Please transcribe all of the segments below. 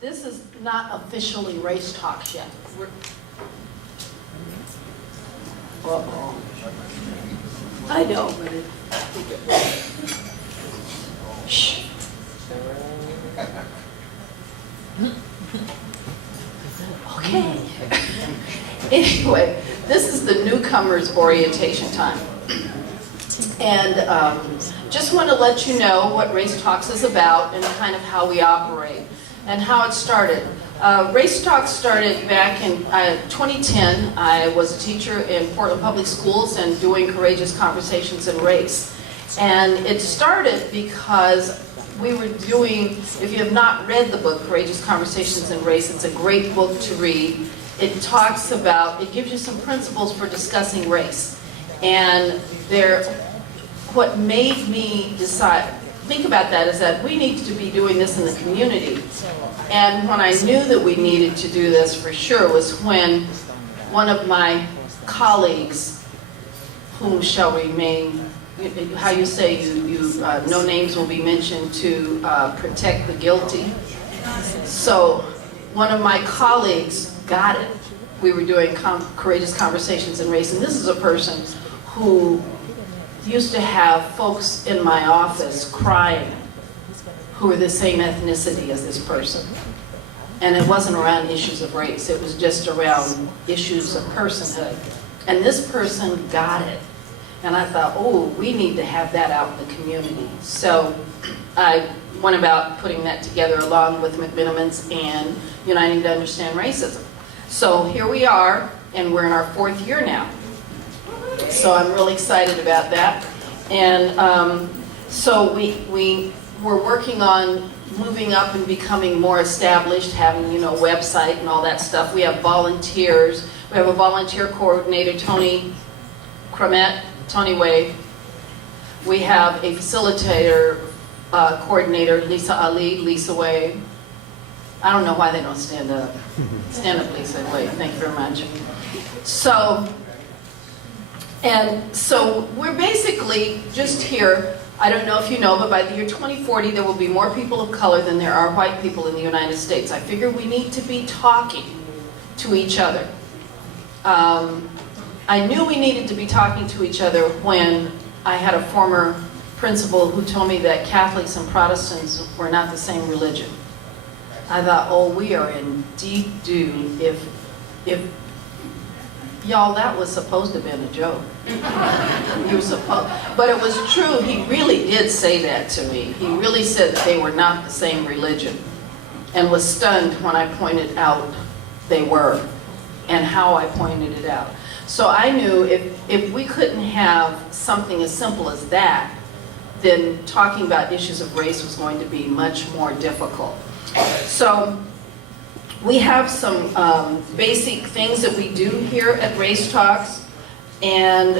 This is not officially race talks yet. Uh-oh. I know, but it... Shh. Okay. Anyway, this is the newcomers orientation time. And just want to let you know what Race Talks is about and kind of how we operate and how it started. Race Talks started back in 2010. I was a teacher in Portland Public Schools and doing courageous conversations in race. And it started because we were doing, if you have not read the book, Courageous Conversations in Race, it's a great book to read. It talks about, it gives you some principles for discussing race. And what made me think about that is that we need to be doing this in the community. And when I knew that we needed to do this for sure was when one of my colleagues, whom shall remain, how you say, no names will be mentioned to protect the guilty. So one of my colleagues got it. We were doing courageous conversations in race, and this is a person who used to have folks in my office crying who were the same ethnicity as this person. And it wasn't around issues of race, it was just around issues of personhood. And this person got it. And I thought, oh, we need to have that out in the community. So I went about putting that together along with McMenamins and Uniting to Understand Racism. So here we are, and we're in our 4th year now. So I'm really excited about that. And so we're working on moving up and becoming more established, having, website and all that stuff. We have volunteers. We have a volunteer coordinator, Tony Cromet, Tony Wade. We have a facilitator coordinator, Lisa Ali, Lisa Wade. I don't know why they don't stand up. Stand up, Lisa Wade. Thank you very much. So we're basically just here. I don't know if you know, but by the year 2040, there will be more people of color than there are white people in the United States. I figure we need to be talking to each other. I knew we needed to be talking to each other when I had a former principal who told me that Catholics and Protestants were not the same religion. I thought, oh, we are in deep doo if y'all, that was supposed to have been a joke. But it was true. He really did say that to me. He really said that they were not the same religion, and was stunned when I pointed out they were, and how I pointed it out. So I knew if we couldn't have something as simple as that, then talking about issues of race was going to be much more difficult. So we have some basic things that we do here at Race Talks. And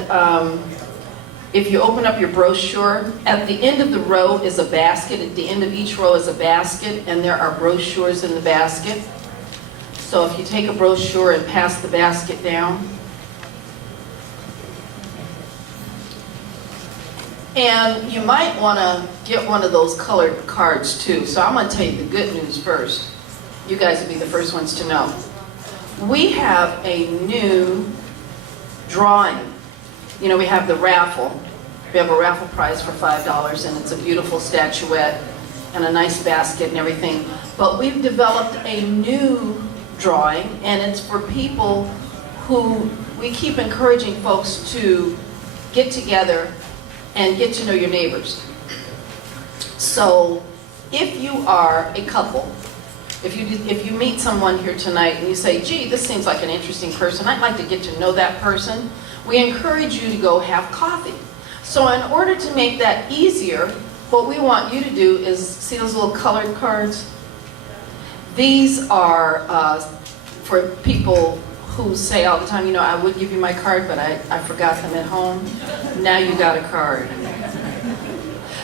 if you open up your brochure, at the end of the row is a basket. At the end of each row is a basket, and there are brochures in the basket. So if you take a brochure and pass the basket down. And you might want to get one of those colored cards too. So I'm going to tell you the good news first. You guys will be the first ones to know. We have a new drawing. We have the raffle. We have a raffle prize for $5, and it's a beautiful statuette and a nice basket and everything. But we've developed a new drawing, and it's for people who we keep encouraging folks to get together and get to know your neighbors. So if you are a couple, if you meet someone here tonight and you say, gee, this seems like an interesting person, I'd like to get to know that person, we encourage you to go have coffee. So in order to make that easier, what we want you to do is, see those little colored cards? These are for people who say all the time, I would give you my card, but I forgot them at home. Now you got a card.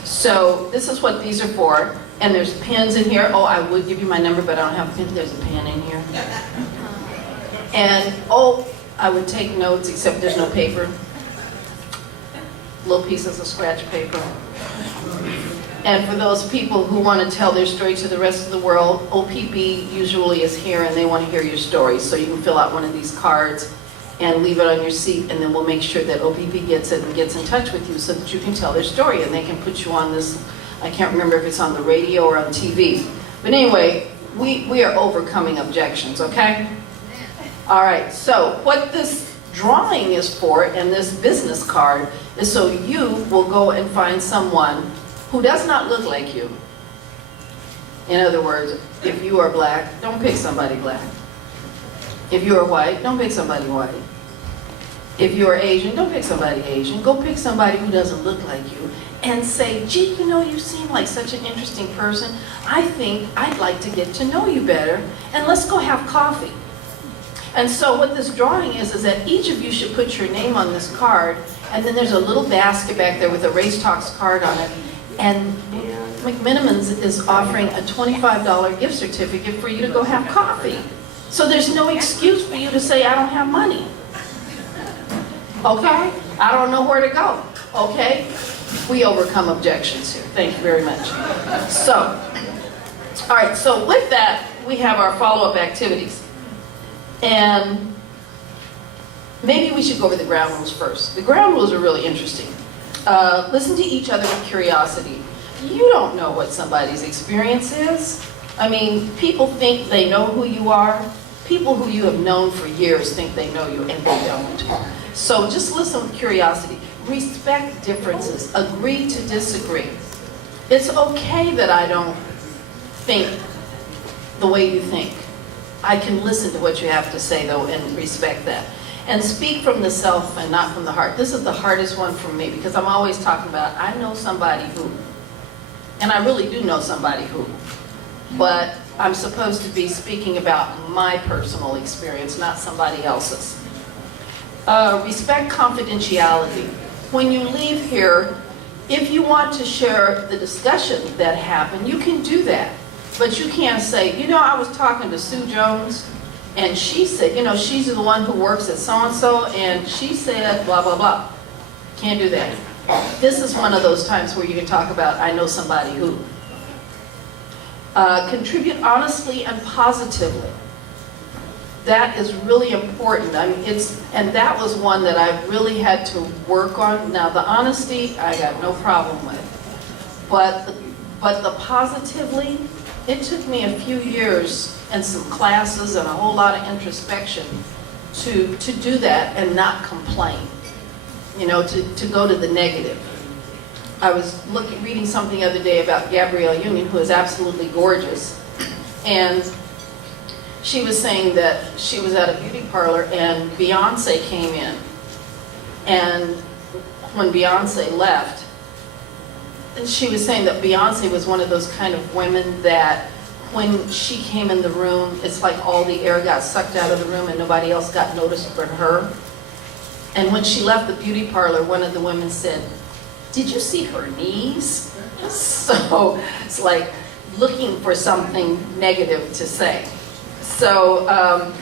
So this is what these are for. And there's pens in here. Oh, I would give you my number, but I don't have a pen. There's a pen in here. And, oh, I would take notes, except there's no paper. Little pieces of scratch paper. And for those people who want to tell their story to the rest of the world, OPB usually is here and they want to hear your story. So you can fill out one of these cards and leave it on your seat, and then we'll make sure that OPB gets it and gets in touch with you so that you can tell their story, and they can put you on this, I can't remember if it's on the radio or on TV. But anyway, we are overcoming objections, okay? All right, so what this drawing is for, and this business card, is so you will go and find someone who does not look like you. In other words, if you are black, don't pick somebody black. If you are white, don't pick somebody white. If you are Asian, don't pick somebody Asian. Go pick somebody who doesn't look like you and say, gee, you know, you seem like such an interesting person. I think I'd like to get to know you better, and let's go have coffee. And so what this drawing is that each of you should put your name on this card, and then there's a little basket back there with a Race Talks card on it, and McMenamins is offering a $25 gift certificate for you to go have coffee. So there's no excuse for you to say, I don't have money. Okay? I don't know where to go. Okay? We overcome objections here. Thank you very much. So, all right, so with that, we have our follow-up activities. And maybe we should go over the ground rules first. The ground rules are really interesting. Listen to each other with curiosity. You don't know what somebody's experience is. I mean, people think they know who you are. People who you have known for years think they know you, and they don't. So just listen with curiosity. Respect differences. Agree to disagree. It's okay that I don't think the way you think. I can listen to what you have to say, though, and respect that. And speak from the self and not from the heart. This is the hardest one for me, because I'm always talking about, I know somebody who. And I really do know somebody who. But I'm supposed to be speaking about my personal experience, not somebody else's. Respect confidentiality. When you leave here, if you want to share the discussion that happened, you can do that. But you can't say, you know, I was talking to Sue Jones, and she said, you know, she's the one who works at so-and-so, and she said blah, blah, blah. Can't do that. This is one of those times where you can talk about, I know somebody who. Contribute honestly and positively. That is really important. I mean, and that was one that I really had to work on. Now, the honesty, I got no problem with. But the positively, it took me a few years and some classes and a whole lot of introspection to do that and not complain. You know, to go to the negative. I was reading something the other day about Gabrielle Union, who is absolutely gorgeous, and she was saying that she was at a beauty parlor and Beyonce came in, and when Beyonce left, she was saying that Beyonce was one of those kind of women that when she came in the room, it's like all the air got sucked out of the room and nobody else got noticed but her. And when she left the beauty parlor, one of the women said, did you see her knees? So it's like looking for something negative to say. So,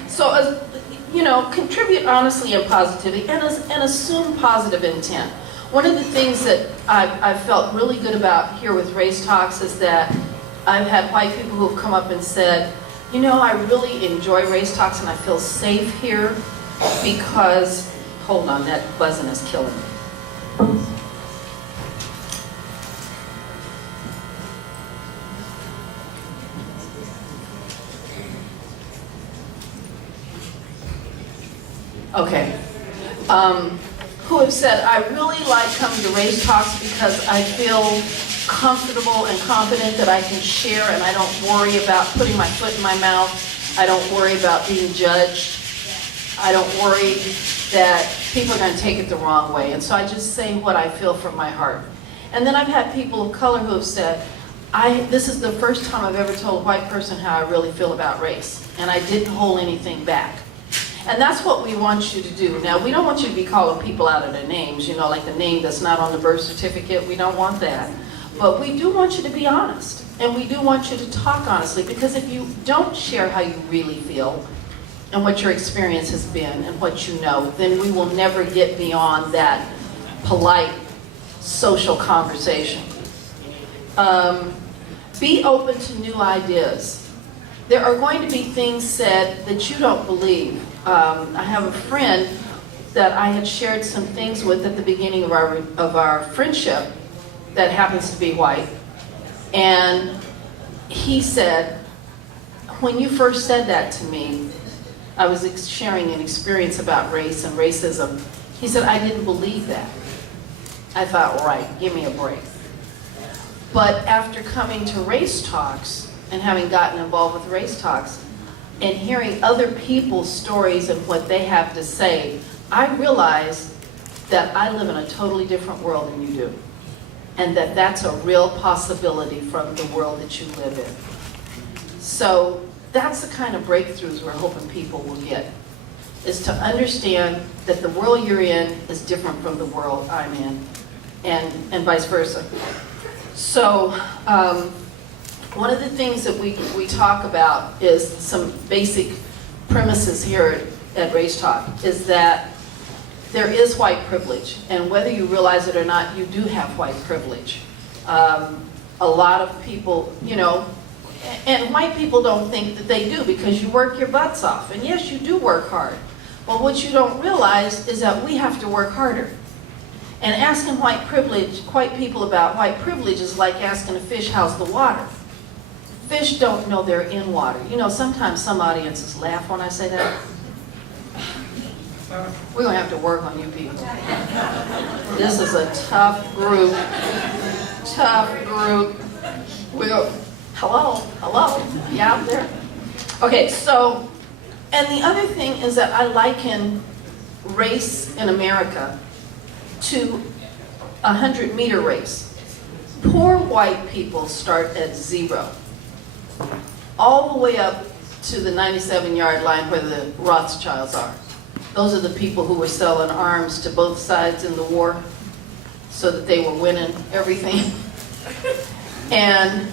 you know, contribute honestly and positively, and assume positive intent. One of the things that I've felt really good about here with Race Talks is that I've had white people who have come up and said, you know, I really enjoy Race Talks and I feel safe here because, hold on, that buzzing is killing me. Okay. Who have said, I really like coming to Race Talks because I feel comfortable and confident that I can share and I don't worry about putting my foot in my mouth. I don't worry about being judged. I don't worry that people are going to take it the wrong way. And so I just say what I feel from my heart. And then I've had people of color who have said, this is the first time I've ever told a white person how I really feel about race. And I didn't hold anything back. And that's what we want you to do. Now, we don't want you to be calling people out of their names, you know, like the name that's not on the birth certificate. We don't want that. But we do want you to be honest. And we do want you to talk honestly, because if you don't share how you really feel and what your experience has been and what you know, then we will never get beyond that polite social conversation. Be open to new ideas. There are going to be things said that you don't believe. I have a friend that I had shared some things with at the beginning of our friendship that happens to be white. And he said, when you first said that to me, I was sharing an experience about race and racism. He said, I didn't believe that. I thought, right, give me a break. But after coming to race talks and having gotten involved with race talks and hearing other people's stories and what they have to say, I realized that I live in a totally different world than you do. And that that's a real possibility from the world that you live in. So that's the kind of breakthroughs we're hoping people will get, is to understand that the world you're in is different from the world I'm in, and vice versa. So one of the things that we talk about is some basic premises here at Race Talk, is that there is white privilege, and whether you realize it or not, you do have white privilege. A lot of people, you know, and white people don't think that they do because you work your butts off. And yes, you do work hard. But what you don't realize is that we have to work harder. And asking white people about white privilege is like asking a fish how's the water. Fish don't know they're in water. You know, sometimes some audiences laugh when I say that. We're going to have to work on you people. This is a tough group. Tough group. We go, hello, you out there? Okay, so, and the other thing is that I liken race in America to a 100-meter race. Poor white people start at 0, all the way up to the 97-yard line where the Rothschilds are. Those are the people who were selling arms to both sides in the war so that they were winning everything. And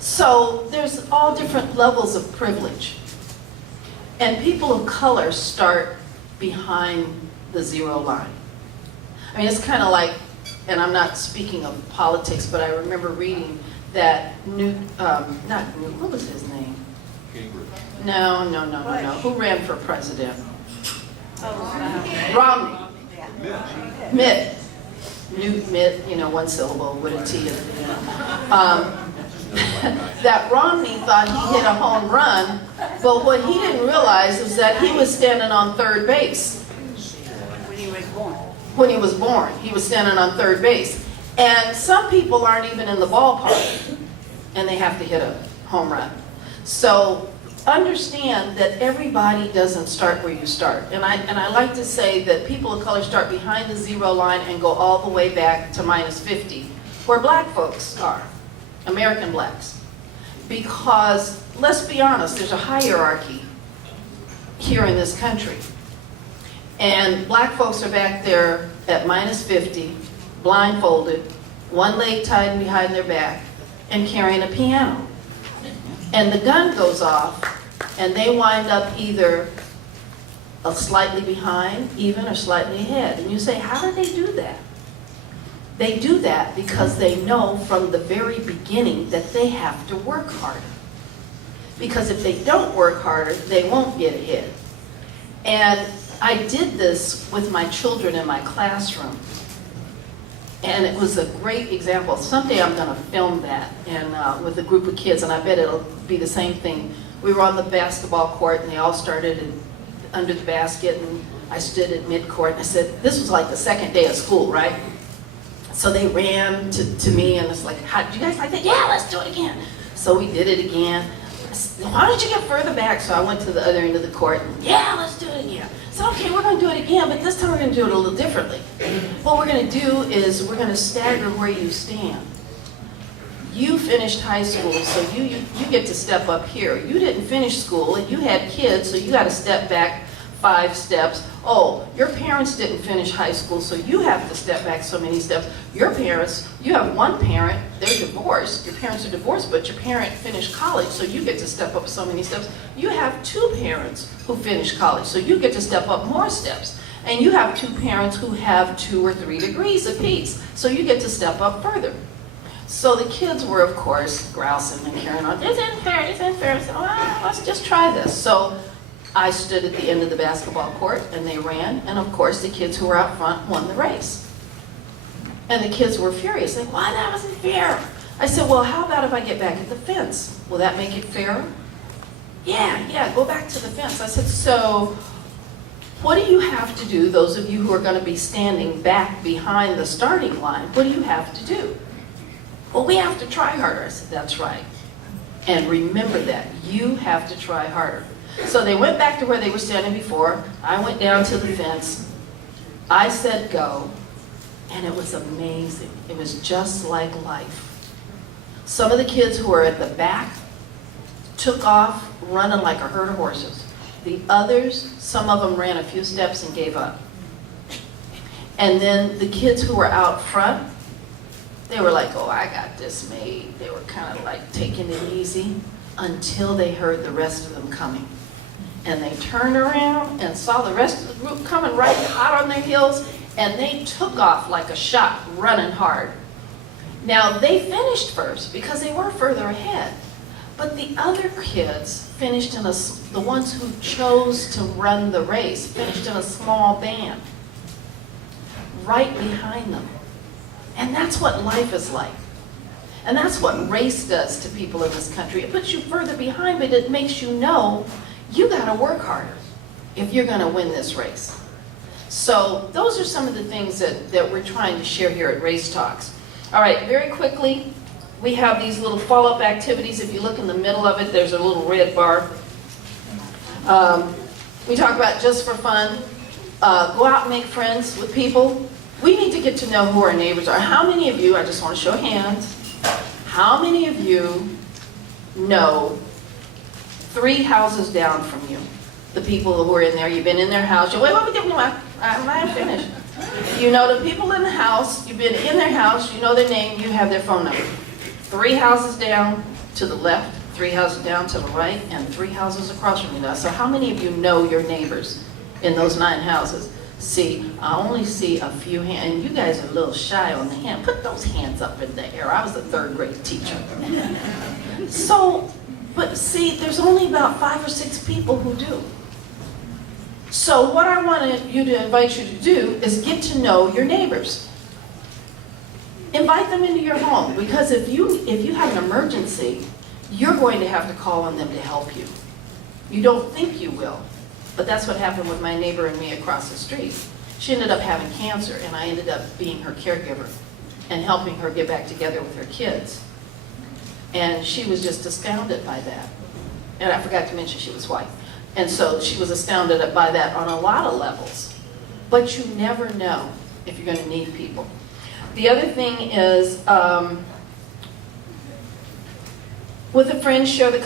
so there's all different levels of privilege. And people of color start behind the 0 line. I mean, it's kind of like, and I'm not speaking of politics, but I remember reading that what was his name? Gingrich. No. Who ran for president? Romney. Mitt. Newt Mitt, you know, one syllable with a T at the end. That Romney thought he hit a home run, but what he didn't realize is that he was standing on third base. When he was born, he was standing on third base. And some people aren't even in the ballpark, and they have to hit a home run. So understand that everybody doesn't start where you start. And I like to say that people of color start behind the 0 line and go all the way back to -50, where black folks are, American blacks. Because, let's be honest, there's a hierarchy here in this country. And black folks are back there at -50, blindfolded, one leg tied behind their back, and carrying a piano. And the gun goes off, and they wind up either slightly behind, even, or slightly ahead. And you say, how do they do that? They do that because they know from the very beginning that they have to work harder. Because if they don't work harder, they won't get ahead. And I did this with my children in my classroom. And it was a great example. Someday I'm going to film that and with a group of kids, and I bet it'll be the same thing. We were on the basketball court, and they all started under the basket, and I stood at mid-court, and I said, this was like the second day of school, right? So they ran to me, and it's like, did you guys like that? Yeah, let's do it again. So we did it again. I said, why don't you get further back? So I went to the other end of the court, and yeah, let's do it again. So okay, we're going to do it again, but this time we're going to do it a little differently. What we're going to do is we're going to stagger where you stand. You finished high school, so you get to step up here. You didn't finish school, and you had kids, so you got to step back 5 steps. Oh, your parents didn't finish high school, so you have to step back so many steps. Your parents, you have one parent, they're divorced. Your parents are divorced, but your parent finished college, so you get to step up so many steps. You have 2 parents who finished college, so you get to step up more steps. And you have 2 parents who have 2 or 3 degrees apiece, so you get to step up further. So the kids were, of course, grousing and carrying on. This isn't fair, this isn't fair. I said, well, let's just try this. So I stood at the end of the basketball court, and they ran, and of course the kids who were out front won the race. And the kids were furious. They said, why, that wasn't fair. I said, well, how about if I get back at the fence? Will that make it fair? Yeah, go back to the fence. I said, so what do you have to do, those of you who are going to be standing back behind the starting line, what do you have to do? Well, we have to try harder. I said, that's right. And remember that, you have to try harder. So they went back to where they were standing before. I went down to the fence. I said go, and it was amazing. It was just like life. Some of the kids who were at the back took off running like a herd of horses. The others, some of them ran a few steps and gave up. And then the kids who were out front, they were like, oh, I got this made. They were kind of like taking it easy until they heard the rest of them coming. And they turned around and saw the rest of the group coming right hot on their heels, and they took off like a shot, running hard. Now, they finished first because they were further ahead. But the other kids finished in the ones who chose to run the race, finished in a small band right behind them. And that's what life is like. And that's what race does to people in this country. It puts you further behind, but it makes you know you got to work harder if you're going to win this race. So those are some of the things that we're trying to share here at Race Talks. All right, very quickly, we have these little follow-up activities. If you look in the middle of it, there's a little red bar. We talk about just for fun. Go out and make friends with people. We need to get to know who our neighbors are. How many of you, I just want to show hands, how many of you know 3 houses down from you? The people who are in there, you've been in their house. Wait, I'm not finished. You know the people in the house, you've been in their house, you know their name, you have their phone number. 3 houses down to the left, 3 houses down to the right, and 3 houses across from you now. So how many of you know your neighbors in those 9 houses? See, I only see a few hands, and you guys are a little shy on the hand. Put those hands up in the air. I was a 3rd grade teacher. So, but see, there's only about 5 or 6 people who do. So what I want to invite you to do is get to know your neighbors. Invite them into your home, because if you have an emergency, you're going to have to call on them to help you. You don't think you will, but that's what happened with my neighbor and me across the street. She ended up having cancer, and I ended up being her caregiver and helping her get back together with her kids. And she was just astounded by that. And I forgot to mention she was white. And so she was astounded by that on a lot of levels. But you never know if you're going to need people. The other thing is, with a friend, share the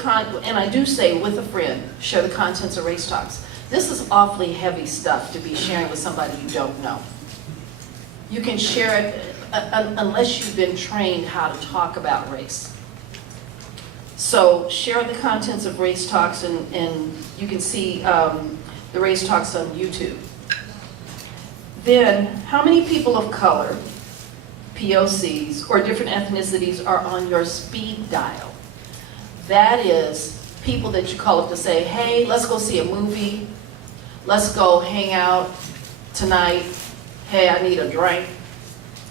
and I do say with a friend, share the contents of Race Talks. This is awfully heavy stuff to be sharing with somebody you don't know. You can share it unless you've been trained how to talk about race. So share the contents of Race Talks, and you can see the Race Talks on YouTube. Then, how many people of color, POCs, or different ethnicities are on your speed dial? That is people that you call up to say, hey, let's go see a movie. Let's go hang out tonight. Hey, I need a drink.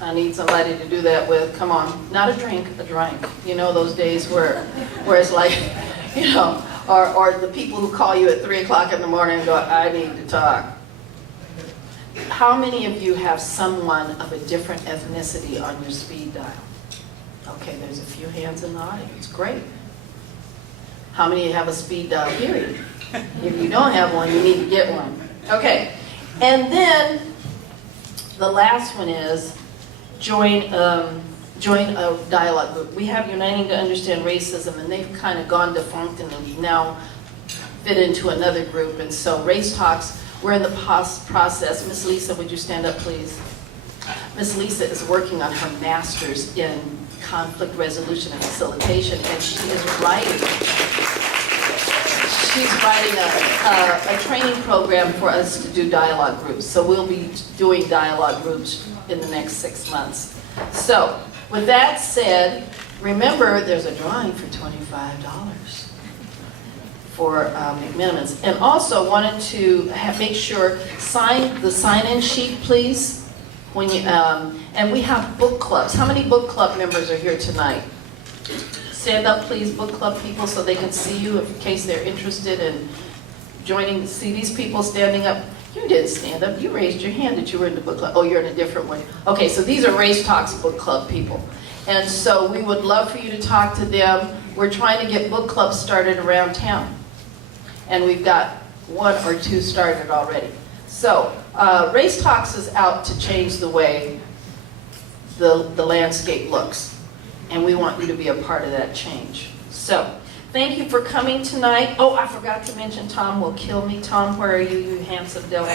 I need somebody to do that with. Come on, not a drink, a drink. You know those days where it's like, you know, or the people who call you at 3 o'clock in the morning and go, I need to talk. How many of you have someone of a different ethnicity on your speed dial? Okay, there's a few hands in the audience. Great. How many of you have a speed dial, period? If you don't have one, you need to get one. Okay, and then the last one is join a dialogue group. We have Uniting to Understand Racism, and they've kind of gone defunct and have now fit into another group. And so Race Talks, we're in the process. Miss Lisa, would you stand up, please? Miss Lisa is working on her master's in conflict resolution and facilitation, and she's writing a training program for us to do dialogue groups. So we'll be doing dialogue groups in the next 6 months. So with that said, remember there's a drawing for $25 for McMenamins. And also wanted to make sure, sign the sign-in sheet, please. When you and we have book clubs. How many book club members are here tonight? Stand up, please, book club people, so they can see you in case they're interested in joining. See these people standing up? You didn't stand up. You raised your hand that you were in the book club. Oh, you're in a different one. Okay, so these are Race Talks book club people. And so we would love for you to talk to them. We're trying to get book clubs started around town. And we've got 1 or 2 started already. So Race Talks is out to change the way the landscape looks. And we want you to be a part of that change. So thank you for coming tonight. Oh, I forgot to mention Tom will kill me. Tom, where are you, you handsome devil?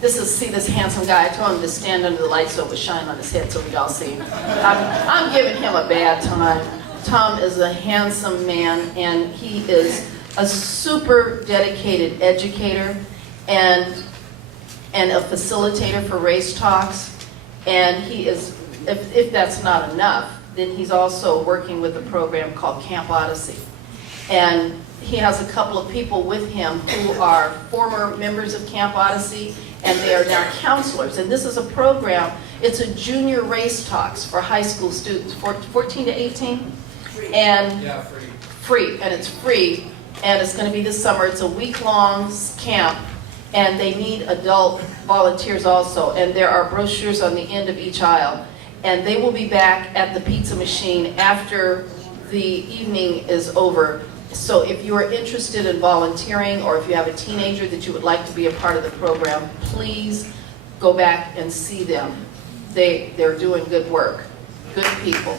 See this handsome guy. I told him to stand under the light so it would shine on his head so we'd all see him. I'm giving him a bad time. Tom is a handsome man, and he is a super dedicated educator and a facilitator for Race Talks. And he is, if that's not enough, then he's also working with a program called Camp Odyssey. And he has a couple of people with him who are former members of Camp Odyssey, and they are now counselors. And this is a program, it's a junior Race Talks for high school students, 14 to 18? Free. And yeah, free. Free, and it's free. And it's going to be this summer. It's a week-long camp, and they need adult volunteers also. And there are brochures on the end of each aisle. And they will be back at the pizza machine after the evening is over. So if you are interested in volunteering, or if you have a teenager that you would like to be a part of the program, please go back and see them. They're doing good work, good people.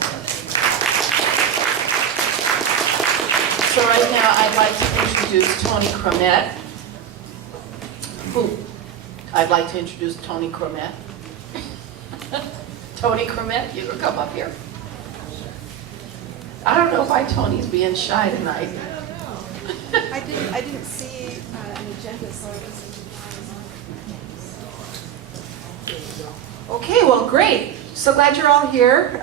So right now I'd like to introduce Tony Cromet. I'd like to introduce Tony Cromet. Tony Cromet, you can come up here. I don't know why Tony's being shy tonight. I didn't see an agenda, so I wasn't. Okay, well, great. So glad you're all here.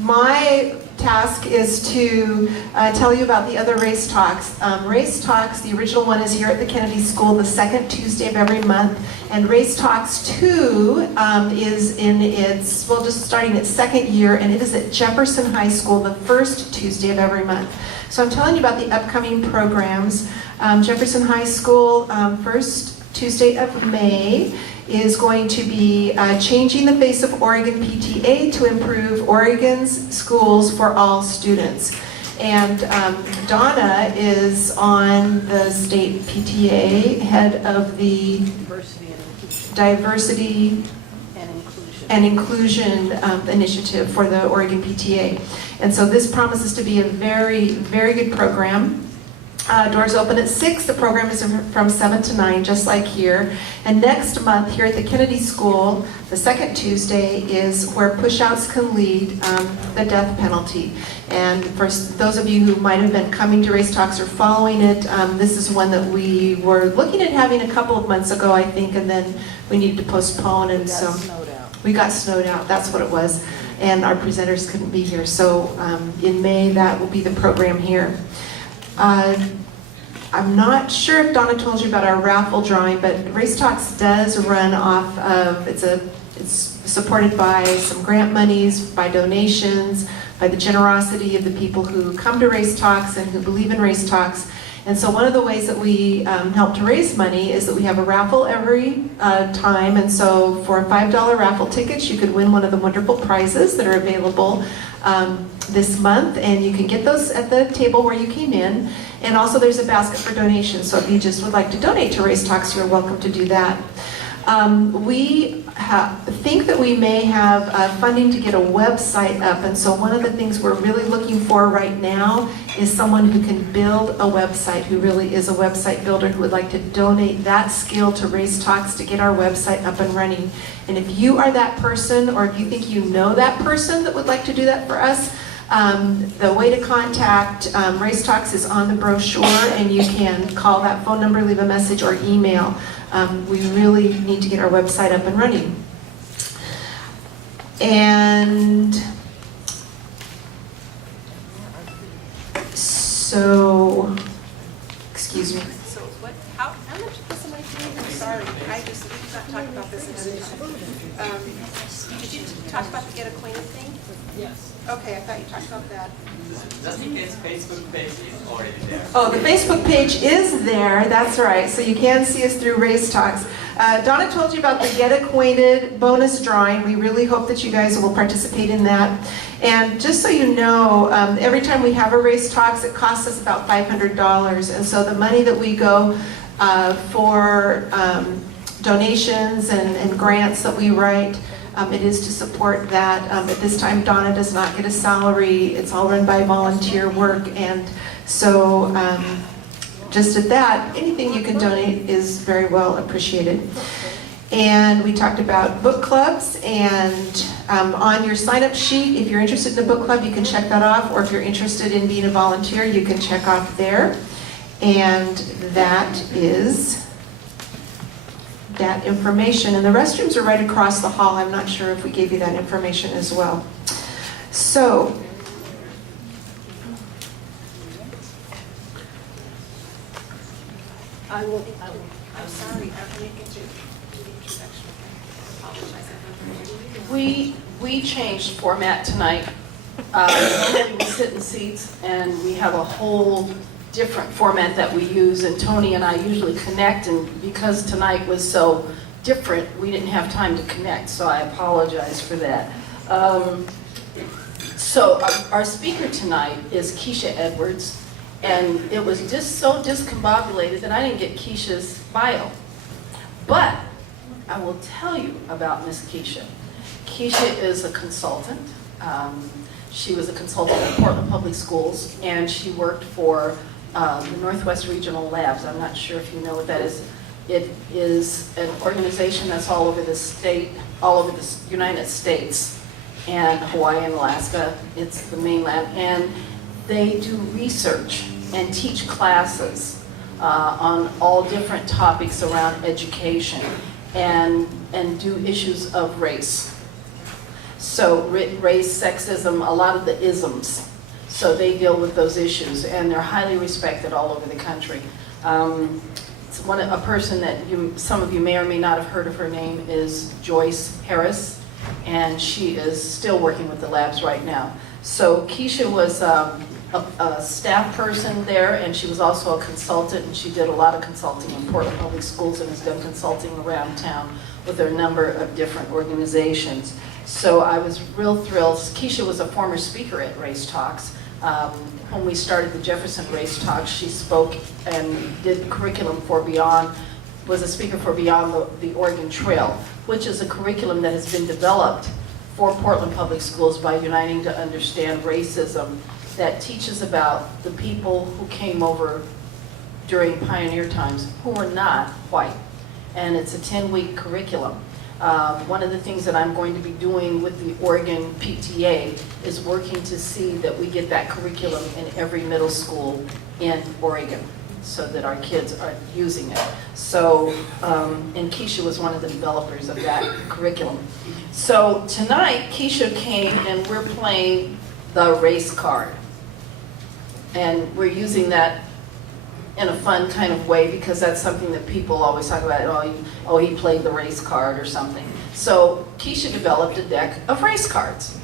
My task is to tell you about the other Race Talks. Race Talks, the original one is here at the Kennedy School the second Tuesday of every month. And Race Talks 2 is in its, well, just starting its second year, and it is at Jefferson High School the first Tuesday of every month. So I'm telling you about the upcoming programs. Jefferson High School, first Tuesday of May, is going to be changing the face of Oregon PTA to improve Oregon's schools for all students. And Donna is on the state PTA, head of the Diversity and Inclusion Initiative for the Oregon PTA. And so this promises to be a very, very good program. Doors open at 6. The program is from 7 to 9, just like here. And next month, here at the Kennedy School, the second Tuesday is where push-outs can lead the death penalty. And for those of you who might have been coming to Race Talks or following it, this is one that we were looking at having a couple of months ago, I think, and then we needed to postpone. And so we got snowed out. That's what it was. And our presenters couldn't be here. So in May, that will be the program here. I'm not sure if Donna told you about our raffle drawing, but Race Talks does run off of, it's supported by some grant monies, by donations, by the generosity of the people who come to Race Talks and who believe in Race Talks. And so one of the ways that we help to raise money is that we have a raffle every time. And so for $5 raffle tickets, you could win one of the wonderful prizes that are available this month. And you can get those at the table where you came in. And also there's a basket for donations. So if you just would like to donate to Race Talks, you're welcome to do that. We think that we may have funding to get a website up, and so one of the things we're really looking for right now is someone who can build a website, who really is a website builder, who would like to donate that skill to Race Talks to get our website up and running. And if you are that person, or if you think you know that person that would like to do that for us, the way to contact Race Talks is on the brochure, and you can call that phone number, leave a message, or email. We really need to get our website up and running. And so, excuse me. So what, how much of this am I doing? I'm sorry, we did not talk about this ahead of time. Did you talk about the get acquainted thing? Yes. Okay, I thought you talked about that. Just in case Facebook page is already there. Oh, the Facebook page is there, that's right, so you can see us through Race Talks. Donna told you about the Get Acquainted bonus drawing. We really hope that you guys will participate in that. And just so you know, every time we have a Race Talks, it costs us about $500. And so the money that we go for donations and grants that we write, it is to support that. At this time, Donna does not get a salary. It's all run by volunteer work. And so just at that, anything you can donate is very well appreciated. And we talked about book clubs, and on your sign-up sheet, if you're interested in a book club, you can check that off, or if you're interested in being a volunteer, you can check off there. And that is that information. And the restrooms are right across the hall. I'm not sure if we gave you that information as well. So, I'm sorry, I didn't get you the introduction. I apologize. We changed format tonight. Normally we sit in seats and we have a whole different format that we use, and Tony and I usually connect, and because tonight was so different, we didn't have time to connect, so I apologize for that. So our speaker tonight is Keisha Edwards, and it was just so discombobulated that I didn't get Keisha's bio. But I will tell you about Miss Keisha. Keisha is a consultant. She was a consultant at Portland Public Schools, and she worked for the Northwest Regional Labs. I'm not sure if you know what that is. It is an organization that's all over the state, all over the United States, and Hawaii and Alaska. It's the mainland, and they do research and teach classes on all different topics around education, and do issues of race. So race, sexism, a lot of the isms. So they deal with those issues, and they're highly respected all over the country. It's a person that some of you may or may not have heard of. Her name is Joyce Harris, and she is still working with the labs right now. So Keisha was a staff person there, and she was also a consultant, and she did a lot of consulting in Portland Public Schools and has done consulting around town with a number of different organizations. So I was real thrilled. Keisha was a former speaker at Race Talks. When we started the Jefferson Race Talks, she spoke and did curriculum for Beyond, was a speaker for Beyond the Oregon Trail, which is a curriculum that has been developed for Portland Public Schools by Uniting to Understand Racism, that teaches about the people who came over during pioneer times who were not white. And it's a 10-week curriculum. One of the things that I'm going to be doing with the Oregon PTA is working to see that we get that curriculum in every middle school in Oregon so that our kids are using it. So, and Keisha was one of the developers of that curriculum. So tonight, Keisha came and we're playing the race card. And we're using that in a fun kind of way because that's something that people always talk about. Oh, he played the race card or something. So Keisha developed a deck of race cards.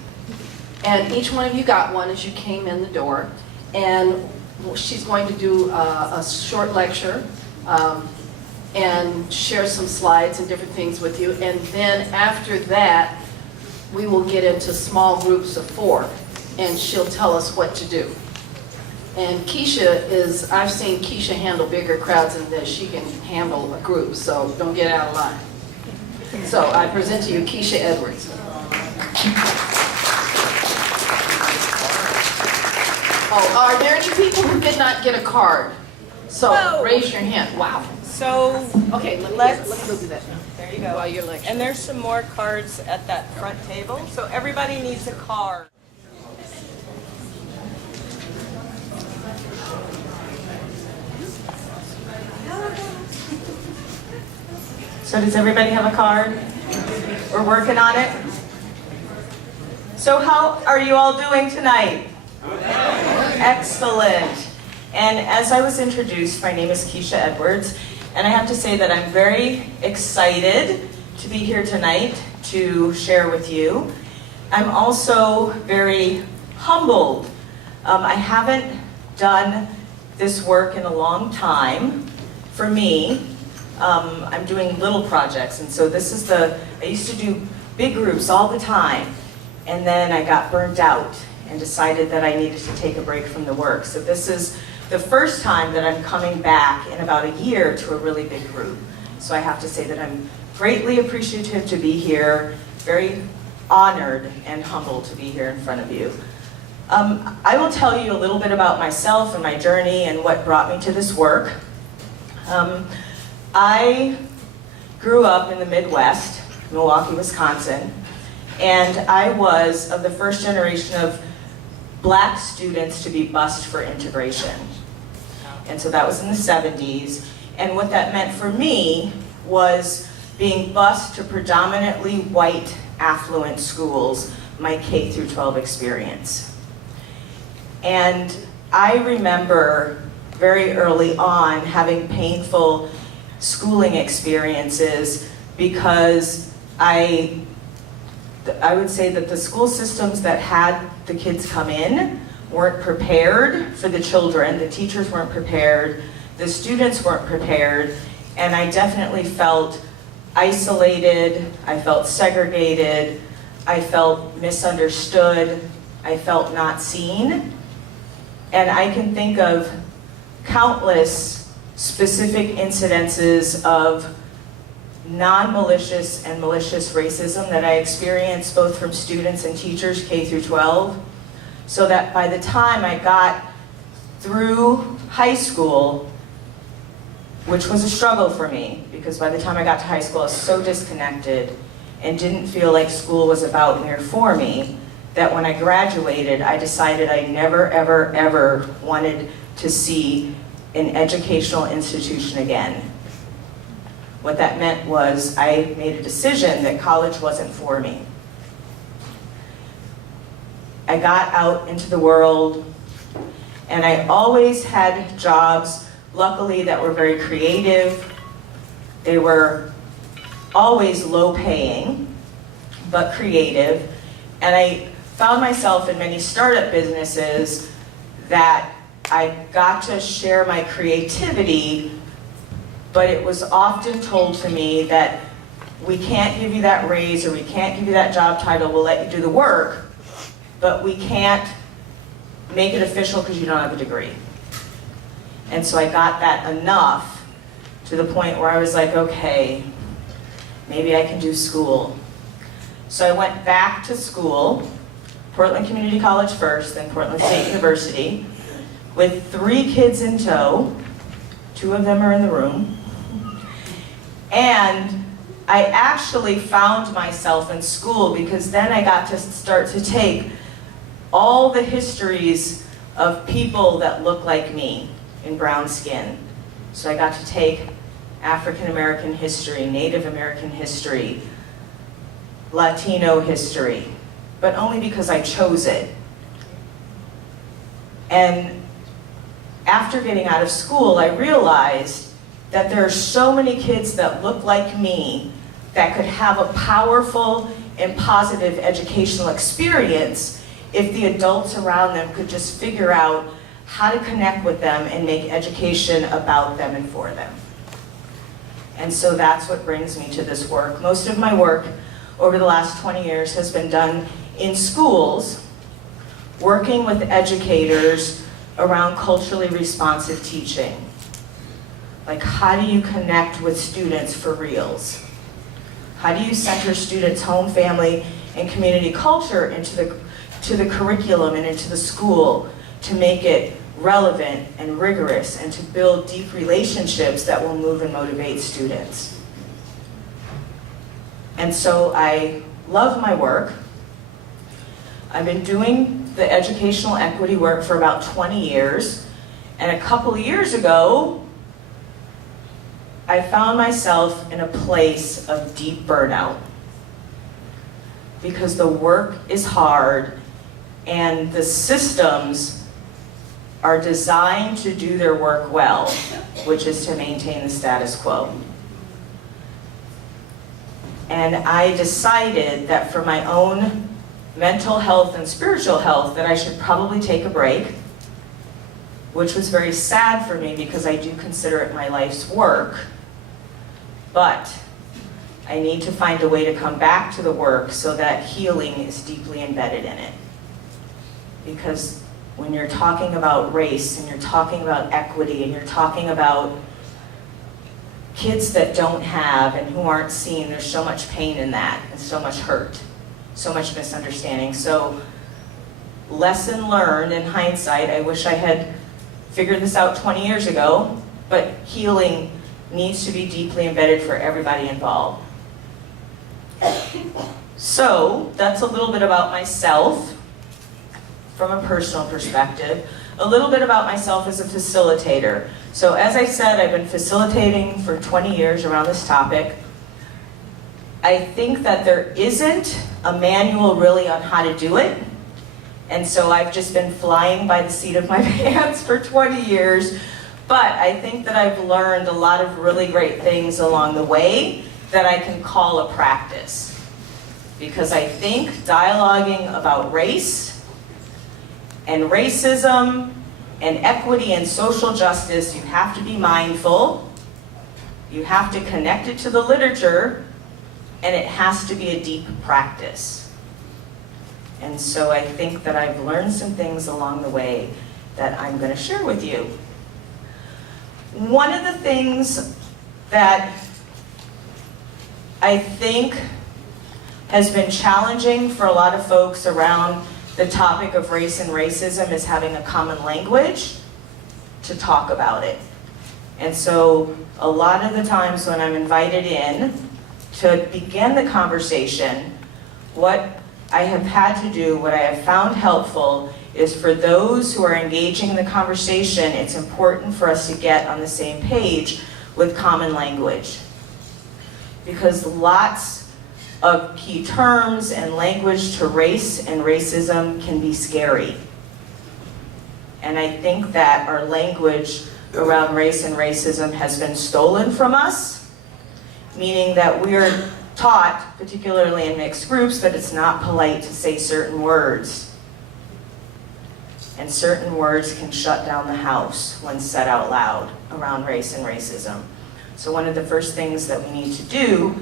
And each one of you got one as you came in the door. And she's going to do a short lecture and share some slides and different things with you. And then after that, we will get into small groups of 4. And she'll tell us what to do. And Keisha is, I've seen Keisha handle bigger crowds than this. She can handle a group, so don't get out of line. So I present to you Keisha Edwards. Oh, are there any people who did not get a card? So Whoa. Raise your hand. Wow. So, Okay, let me go do that now. there you go. While you're lecturing. And there's some more cards at that front table. So everybody needs a card. So does everybody have a card? We're working on it. So how are you all doing tonight? Excellent. And as I was introduced, my name is Keisha Edwards, and I have to say that I'm very excited to be here tonight to share with you. I'm also very humbled. I haven't done this work in a long time. For me, I'm doing little projects, and so this is I used to do big groups all the time, and then I got burnt out and decided that I needed to take a break from the work. So this is the first time that I'm coming back in about a year to a really big group. So I have to say that I'm greatly appreciative to be here, very honored and humbled to be here in front of you. I will tell you a little bit about myself and my journey and what brought me to this work. I grew up in the Midwest, Milwaukee, Wisconsin, and I was of the first generation of Black students to be bused for integration. And so that was in the 70s, and what that meant for me was being bused to predominantly white, affluent schools, my K through 12 experience. And I remember very early on having painful schooling experiences because I would say that the school systems that had the kids come in weren't prepared for the children, the teachers weren't prepared, the students weren't prepared, and I definitely felt isolated, I felt segregated, I felt misunderstood, I felt not seen. And I can think of countless specific incidences of non-malicious and malicious racism that I experienced both from students and teachers K through 12, so that by the time I got through high school, which was a struggle for me, because by the time I got to high school I was so disconnected and didn't feel like school was about me or for me, that when I graduated, I decided I never, ever, ever wanted to see an educational institution again. What that meant was I made a decision that college wasn't for me. I got out into the world, and I always had jobs, luckily, that were very creative. They were always low paying, but creative. And I found myself in many startup businesses that I got to share my creativity, but it was often told to me that we can't give you that raise or we can't give you that job title, we'll let you do the work, but we can't make it official because you don't have a degree. And so I got that enough to the point where I was like, okay, maybe I can do school. So I went back to school, Portland Community College first, then Portland State University, with 3 kids in tow. 2 of them are in the room. And I actually found myself in school because then I got to start to take all the histories of people that look like me in brown skin. So I got to take African American history, Native American history, Latino history, but only because I chose it. And after getting out of school, I realized that there are so many kids that look like me that could have a powerful and positive educational experience if the adults around them could just figure out how to connect with them and make education about them and for them. And so that's what brings me to this work. Most of my work over the last 20 years has been done in schools, working with educators around culturally responsive teaching. Like, how do you connect with students for reals? How do you center students' home, family, and community culture into the curriculum and into the school to make it relevant and rigorous and to build deep relationships that will move and motivate students? And so I love my work. I've been doing the educational equity work for about 20 years, and a couple of years ago, I found myself in a place of deep burnout. because the work is hard and the systems are designed to do their work well, which is to maintain the status quo. And I decided that for my own mental health and spiritual health that I should probably take a break, which was very sad for me because I do consider it my life's work. But I need to find a way to come back to the work so that healing is deeply embedded in it. Because when you're talking about race and you're talking about equity and you're talking about kids that don't have and who aren't seen, there's so much pain in that and so much hurt, so much misunderstanding. So lesson learned in hindsight, I wish I had figured this out 20 years ago, but healing needs to be deeply embedded for everybody involved. So that's a little bit about myself from a personal perspective, a little bit about myself as a facilitator. So as I said, I've been facilitating for 20 years around this topic. I think that there isn't a manual really on how to do it. And so I've just been flying by the seat of my pants for 20 years. But I think that I've learned a lot of really great things along the way that I can call a practice. Because I think dialoguing about race and racism and equity and social justice, you have to be mindful, you have to connect it to the literature, and it has to be a deep practice. And so I think that I've learned some things along the way that I'm going to share with you. One of the things that I think has been challenging for a lot of folks around the topic of race and racism is having a common language to talk about it. And so a lot of the times when I'm invited in to begin the conversation, what I have had to do, what I have found helpful, is for those who are engaging in the conversation, it's important for us to get on the same page with common language. Because lots of key terms and language to race and racism can be scary. And I think that our language around race and racism has been stolen from us, meaning that we're taught, particularly in mixed groups, that it's not polite to say certain words. And certain words can shut down the house when said out loud around race and racism. So one of the first things that we need to do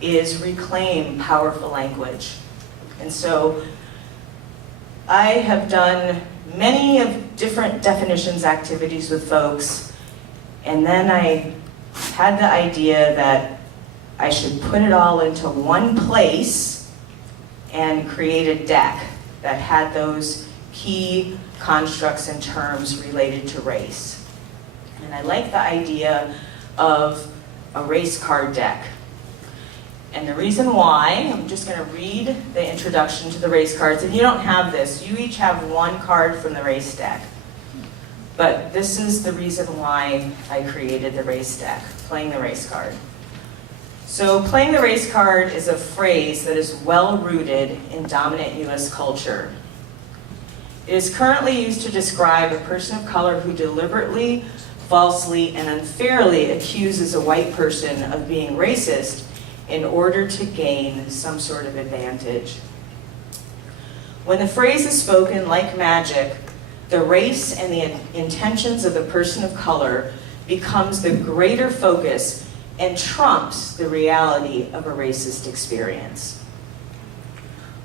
is reclaim powerful language. And so I have done many of different definitions activities with folks, and then I had the idea that I should put it all into one place and create a deck that had those key constructs and terms related to race. And I like the idea of a race card deck. And the reason why, I'm just going to read the introduction to the race cards. And you don't have this. You each have one card from the race deck. But this is the reason why I created the race deck, playing the race card. So playing the race card is a phrase that is well rooted in dominant U.S. culture. It is currently used to describe a person of color who deliberately, falsely, and unfairly accuses a white person of being racist in order to gain some sort of advantage. When the phrase is spoken like magic, the race and the intentions of the person of color becomes the greater focus and trumps the reality of a racist experience.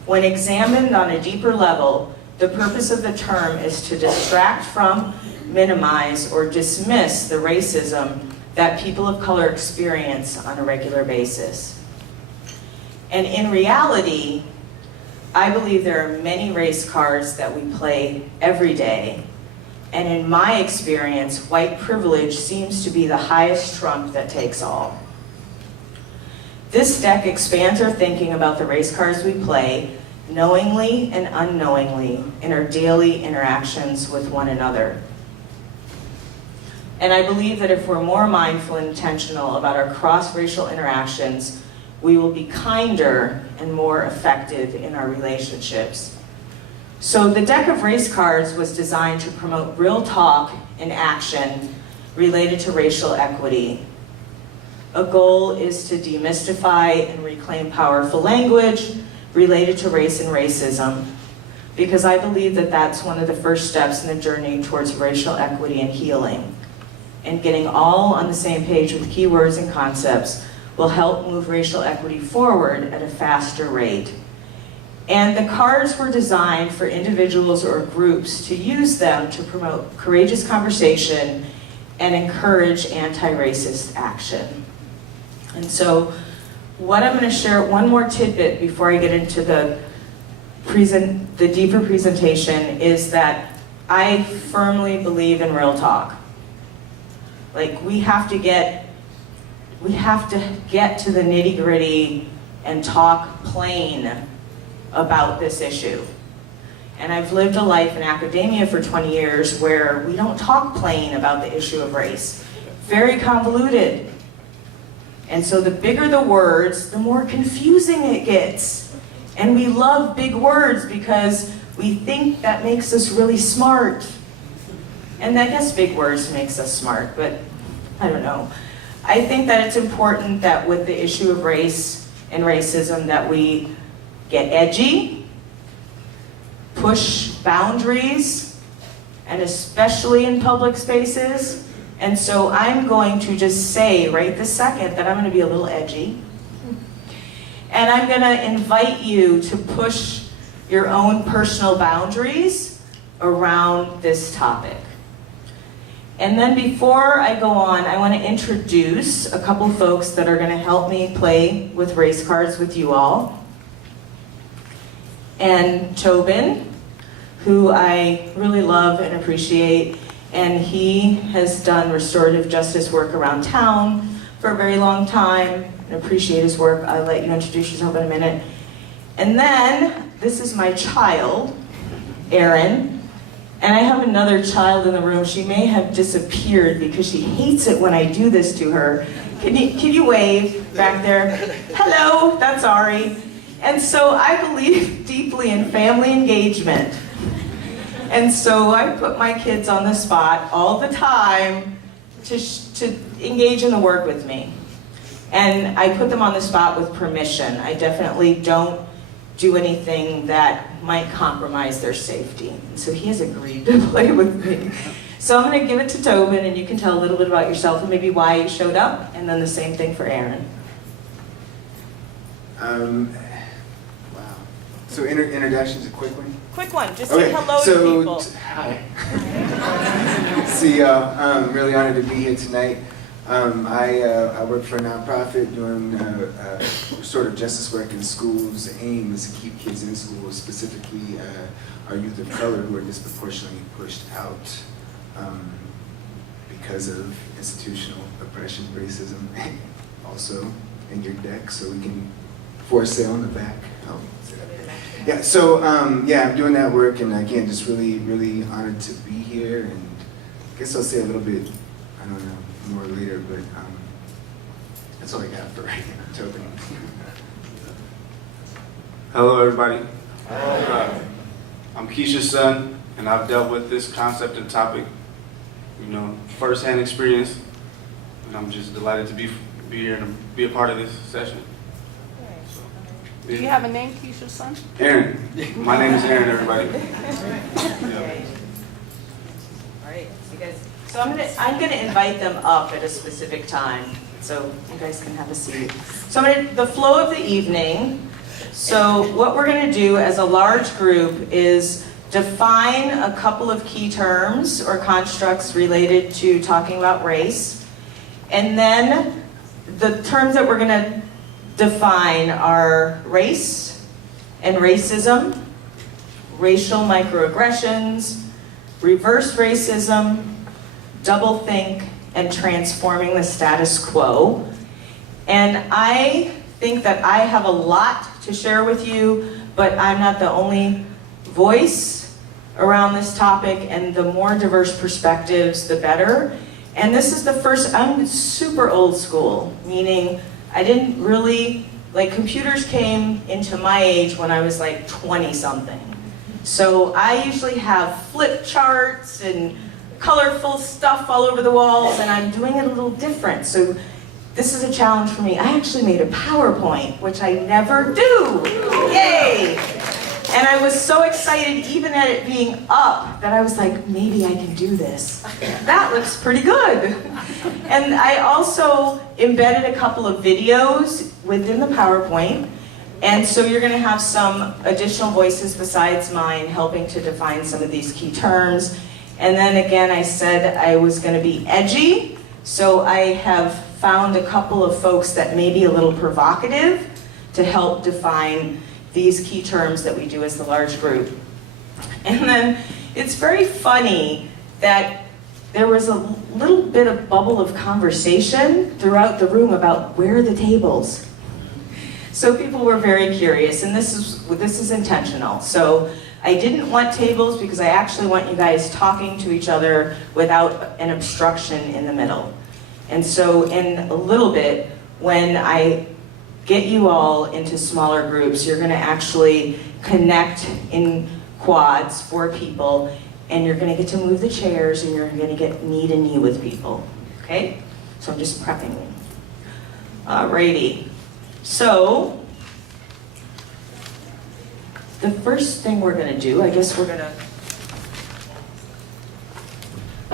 When examined on a deeper level, the purpose of the term is to distract from, minimize, or dismiss the racism that people of color experience on a regular basis. And in reality, I believe there are many race cards that we play every day. And in my experience, white privilege seems to be the highest trump that takes all. This deck expands our thinking about the race cards we play, knowingly and unknowingly, in our daily interactions with one another. And I believe that if we're more mindful and intentional about our cross-racial interactions, we will be kinder and more effective in our relationships. So the deck of race cards was designed to promote real talk and action related to racial equity. A goal is to demystify and reclaim powerful language related to race and racism, because I believe that that's one of the first steps in the journey towards racial equity and healing. And getting all on the same page with keywords and concepts will help move racial equity forward at a faster rate. And the cards were designed for individuals or groups to use them to promote courageous conversation and encourage anti-racist action. And so what I'm going to share, one more tidbit before I get into the deeper presentation, is that I firmly believe in real talk. Like, we have to get to the nitty-gritty and talk plain about this issue. And I've lived a life in academia for 20 years where we don't talk plain about the issue of race. Very convoluted. And so the bigger the words, the more confusing it gets. And we love big words because we think that makes us really smart. And I guess big words makes us smart, but I don't know. I think that it's important that with the issue of race and racism that we get edgy, push boundaries, and especially in public spaces. And so I'm going to just say right this second that I'm going to be a little edgy. And I'm going to invite you to push your own personal boundaries around this topic. And then before I go on, I want to introduce a couple folks that are going to help me play with race cards with you all. And Tobin, who I really love and appreciate, and he has done restorative justice work around town for a very long time, and appreciate his work. I'll let you introduce yourself in a minute. And then, this is my child, Erin, and I have another child in the room. She may have disappeared because she hates it when I do this to her. Can you wave back there? Hello, that's Ari. And so I believe deeply in family engagement. And so I put my kids on the spot all the time to engage in the work with me. And I put them on the spot with permission. I definitely don't do anything that might compromise their safety. And so he has agreed to play with me. So I'm going to give it to Tobin, and you can tell a little bit about yourself and maybe why you showed up, and then the same thing for Erin. Wow. So introduction's a quick one? Quick one, just Okay, say hello so, to people. Hi. See y'all. I'm really honored to be here tonight. I work for a nonprofit doing restorative justice work in schools. The aim is to keep kids in schools, specifically our youth of color who are disproportionately pushed out because of institutional oppression, racism, also in your deck, so we can for sale in the back. Oh, yeah, so yeah, I'm doing that work, and again, just really, really honored to be here. And I guess I'll say a little bit, I don't know, more later, but that's all I got for right now. Tobin. Hello, everybody. I'm Keisha's son, and I've dealt with this concept and topic, firsthand experience, and I'm just delighted to be here and be a part of this session. Do you have a name, Keisha's son? Aaron. My name is Aaron, everybody. Okay. All right, so I'm gonna invite them up at a specific time, so you guys can have a seat. So the flow of the evening. So what we're gonna do as a large group is define a couple of key terms or constructs related to talking about race, and then the terms that we're gonna define are race and racism, racial microaggressions, reverse racism, doublethink, and transforming the status quo. And I think that I have a lot to share with you, but I'm not the only voice around this topic, and the more diverse perspectives, the better. And this is the first, I'm super old school, meaning I didn't really like computers came into my age when I was like 20 something. So I usually have flip charts and colorful stuff all over the walls, and I'm doing it a little different. So this is a challenge for me. I actually made a PowerPoint, which I never do. Yay! And I was so excited, even at it being up, that I was like, maybe I can do this. That looks pretty good. And I also embedded a couple of videos within the PowerPoint. And so you're going to have some additional voices besides mine helping to define some of these key terms. And then again, I said I was going to be edgy. So I have found a couple of folks that may be a little provocative to help define these key terms that we do as the large group. And then it's very funny that there was a little bit of bubble of conversation throughout the room about where are the tables. So people were very curious, and this is intentional. So I didn't want tables because I actually want you guys talking to each other without an obstruction in the middle. And so in a little bit, when I get you all into smaller groups, you're going to actually connect in quads, 4 people, and you're going to get to move the chairs, and you're going to get knee to knee with people. Okay? So I'm just prepping you. Alrighty. So the first thing we're going to do, I guess we're going to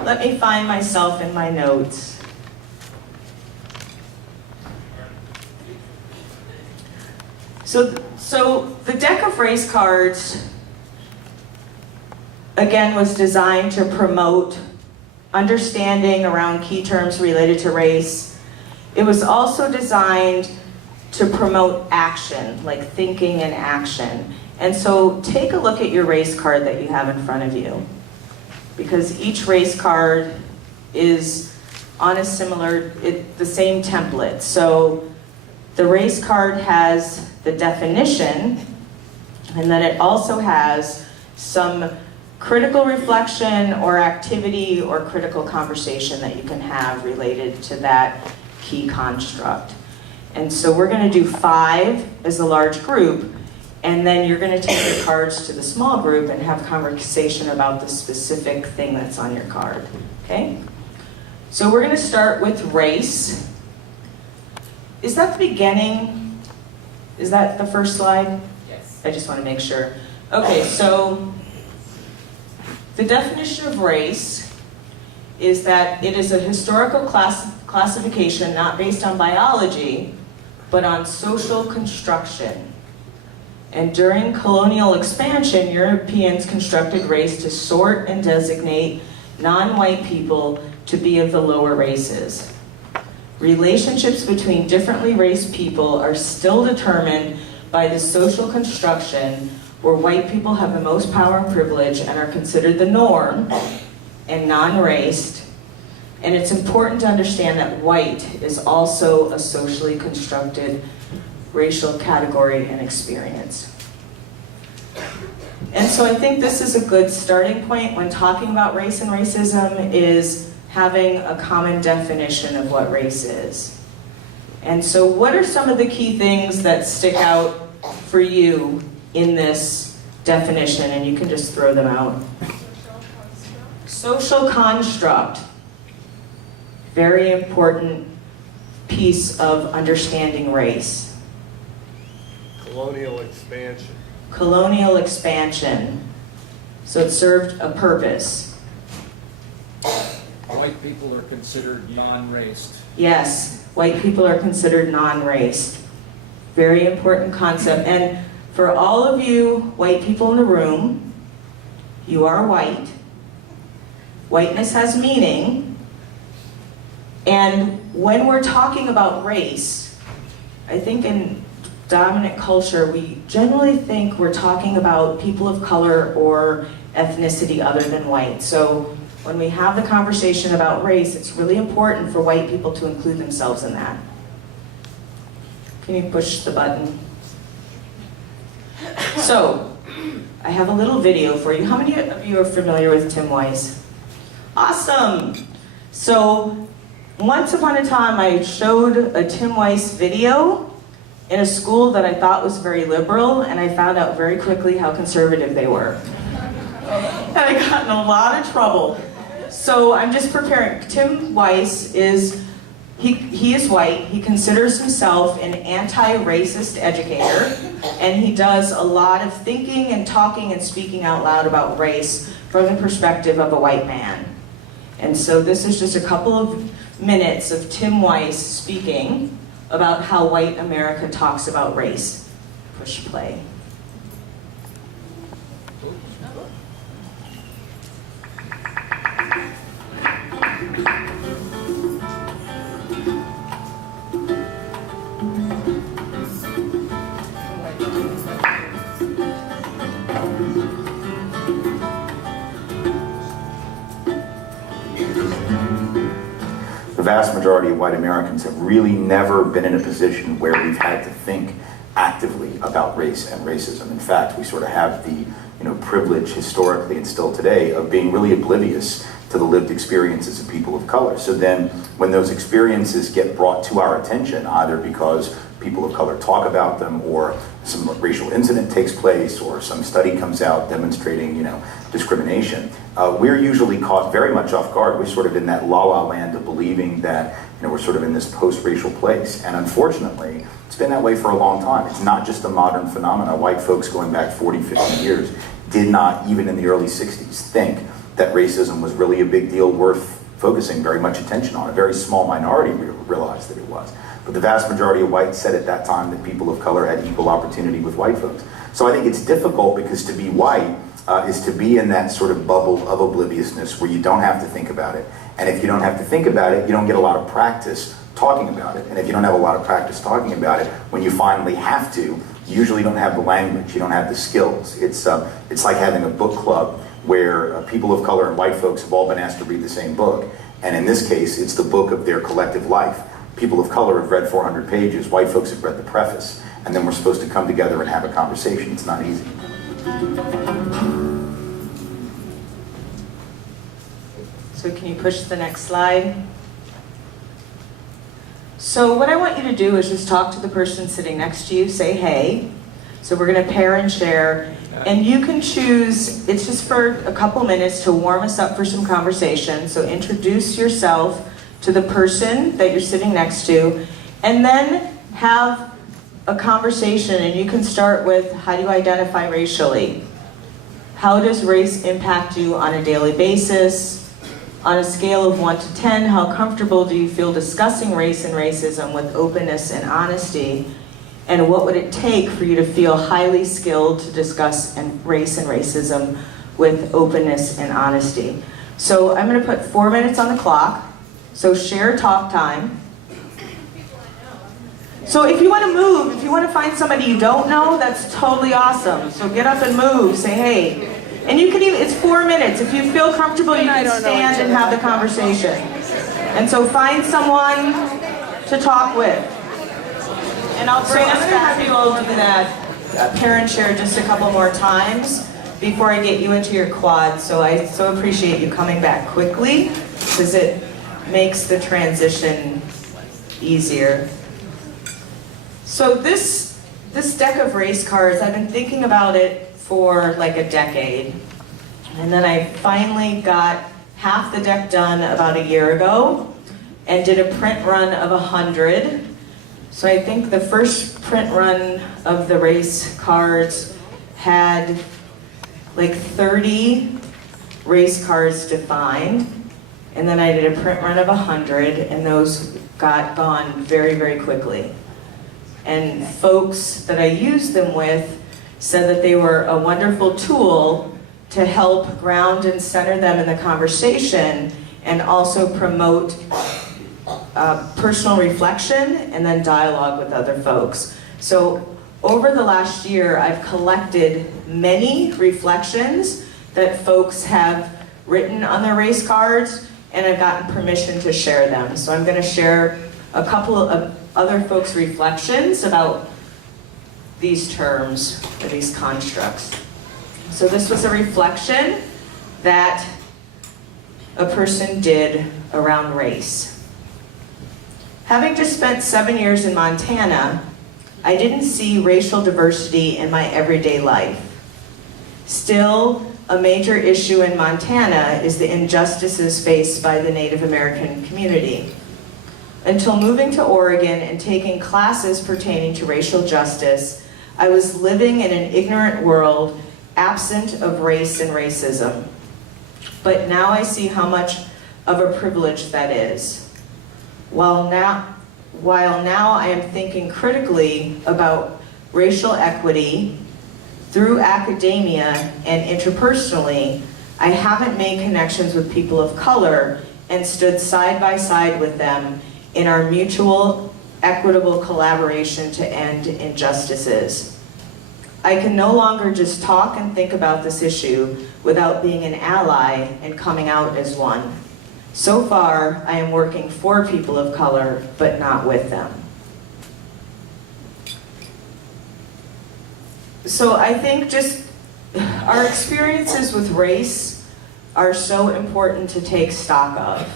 let me find myself in my notes. So the deck of race cards, again, was designed to promote understanding around key terms related to race. It was also designed to promote action, like thinking and action. And so take a look at your race card that you have in front of you, because each race card is on a similar, the same template. So the race card has the definition, and then it also has some critical reflection or activity or critical conversation that you can have related to that key construct. And so we're going to do 5 as a large group, and then you're going to take your cards to the small group and have conversation about the specific thing that's on your card. Okay? So we're going to start with race. Is that the beginning? Is that the first slide? Yes. I just want to make sure. Okay, so the definition of race is that it is a historical classification not based on biology, but on social construction. And during colonial expansion, Europeans constructed race to sort and designate non-white people to be of the lower races. Relationships between differently raised people are still determined by the social construction where white people have the most power and privilege and are considered the norm and non-raced. And it's important to understand that white is also a socially constructed racial category and experience. And so I think this is a good starting point when talking about race and racism, is having a common definition of what race is. And so what are some of the key things that stick out for you in this definition? And you can just throw them out. Social construct. Very important piece of understanding race. Colonial expansion. Colonial expansion. So it served a purpose. White people are considered non-raced. Yes, white people are considered non-raced. Very important concept. And for all of you white people in the room, you are white. Whiteness has meaning. And when we're talking about race, I think in dominant culture, we generally think we're talking about people of color or ethnicity other than white. So when we have the conversation about race, it's really important for white people to include themselves in that. Can you push the button? So, I have a little video for you. How many of you are familiar with Tim Weiss? Awesome! So, once upon a time I showed a Tim Weiss video, in a school that I thought was very liberal, and I found out very quickly how conservative they were. And I got in a lot of trouble. So I'm just preparing. Tim Weiss is, he is white. He considers himself an anti-racist educator, and he does a lot of thinking and talking and speaking out loud about race from the perspective of a white man. And so this is just a couple of minutes of Tim Weiss speaking about how white America talks about race. Push play. The vast majority of white Americans have really never been in a position where we've had to think actively about race and racism. In fact, we sort of have the privilege historically and still today of being really oblivious to the lived experiences of people of color. So then when those experiences get brought to our attention, either because people of color talk about them, or some racial incident takes place, or some study comes out demonstrating discrimination, we're usually caught very much off guard. We're sort of in that la-la land of believing that we're sort of in this post-racial place. And unfortunately, it's been that way for a long time. It's not just a modern phenomenon. White folks going back 40, 50 years did not, even in the early 60s, think that racism was really a big deal worth focusing very much attention on. A very small minority realized that it was. But the vast majority of whites said at that time that people of color had equal opportunity with white folks. So I think it's difficult, because to be white is to be in that sort of bubble of obliviousness where you don't have to think about it. And if you don't have to think about it, you don't get a lot of practice talking about it. And if you don't have a lot of practice talking about it, when you finally have to, you usually don't have the language, you don't have the skills. It's like having a book club where people of color and white folks have all been asked to read the same book. And in this case, it's the book of their collective life. People of color have read 400 pages, white folks have read the preface, and then we're supposed to come together and have a conversation. It's not easy. So can you push the next slide? So what I want you to do is just talk to the person sitting next to you, say hey. So we're going to pair and share, and you can choose, it's just for a couple minutes to warm us up for some conversation. So introduce yourself to the person that you're sitting next to, and then have a conversation. And you can start with, how do you identify racially? How does race impact you on a daily basis? On a scale of 1 to 10, how comfortable do you feel discussing race and racism with openness and honesty? And what would it take for you to feel highly skilled to discuss race and racism with openness and honesty? So I'm going to put 4 minutes on the clock. So share talk time. So if you want to move, if you want to find somebody you don't know, that's totally awesome. So get up and move, say hey. And you can even, it's 4 minutes. If you feel comfortable, you can stand and have the conversation. And so find someone to talk with. And I'll bring us back. I'm going to have you all do that parent share just a couple more times before I get you into your quad. So I so appreciate you coming back quickly, because it makes the transition easier. So this deck of race cards, I've been thinking about it for like a decade. And then I finally got half the deck done about a year ago and did a print run of 100. So I think the first print run of the race cards had like 30 race cards defined. And then I did a print run of 100, and those got gone very, very quickly. And folks that I used them with said that they were a wonderful tool to help ground and center them in the conversation, and also promote personal reflection and then dialogue with other folks. So over the last year, I've collected many reflections that folks have written on their race cards, and I've gotten permission to share them. So I'm going to share a couple of other folks' reflections about these terms, or these constructs. So this was a reflection that a person did around race. Having just spent 7 years in Montana, I didn't see racial diversity in my everyday life. Still, a major issue in Montana is the injustices faced by the Native American community. Until moving to Oregon and taking classes pertaining to racial justice, I was living in an ignorant world, absent of race and racism. But now I see how much of a privilege that is. While now I am thinking critically about racial equity through academia and interpersonally, I haven't made connections with people of color and stood side by side with them in our mutual, equitable collaboration to end injustices. I can no longer just talk and think about this issue without being an ally and coming out as one. So far, I am working for people of color, but not with them. So I think just our experiences with race are so important to take stock of.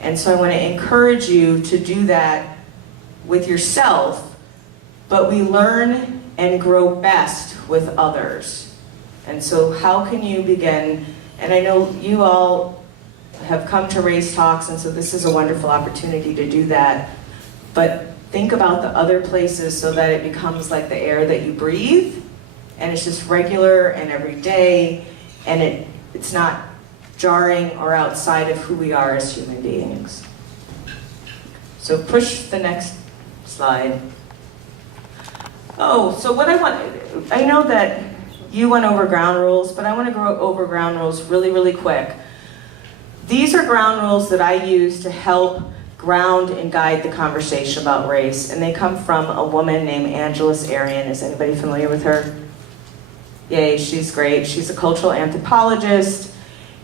And so I want to encourage you to do that with yourself, but we learn and grow best with others. And so how can you begin, and I know you all have come to Race Talks, and so this is a wonderful opportunity to do that, but think about the other places so that it becomes like the air that you breathe, and it's just regular and every day, and it's not jarring or outside of who we are as human beings. So push the next slide. Oh, so what I know that you went over ground rules, but I want to go over ground rules really, really quick. These are ground rules that I use to help ground and guide the conversation about race, and they come from a woman named Angeles Arian. Is anybody familiar with her? Yay, she's great. She's a cultural anthropologist,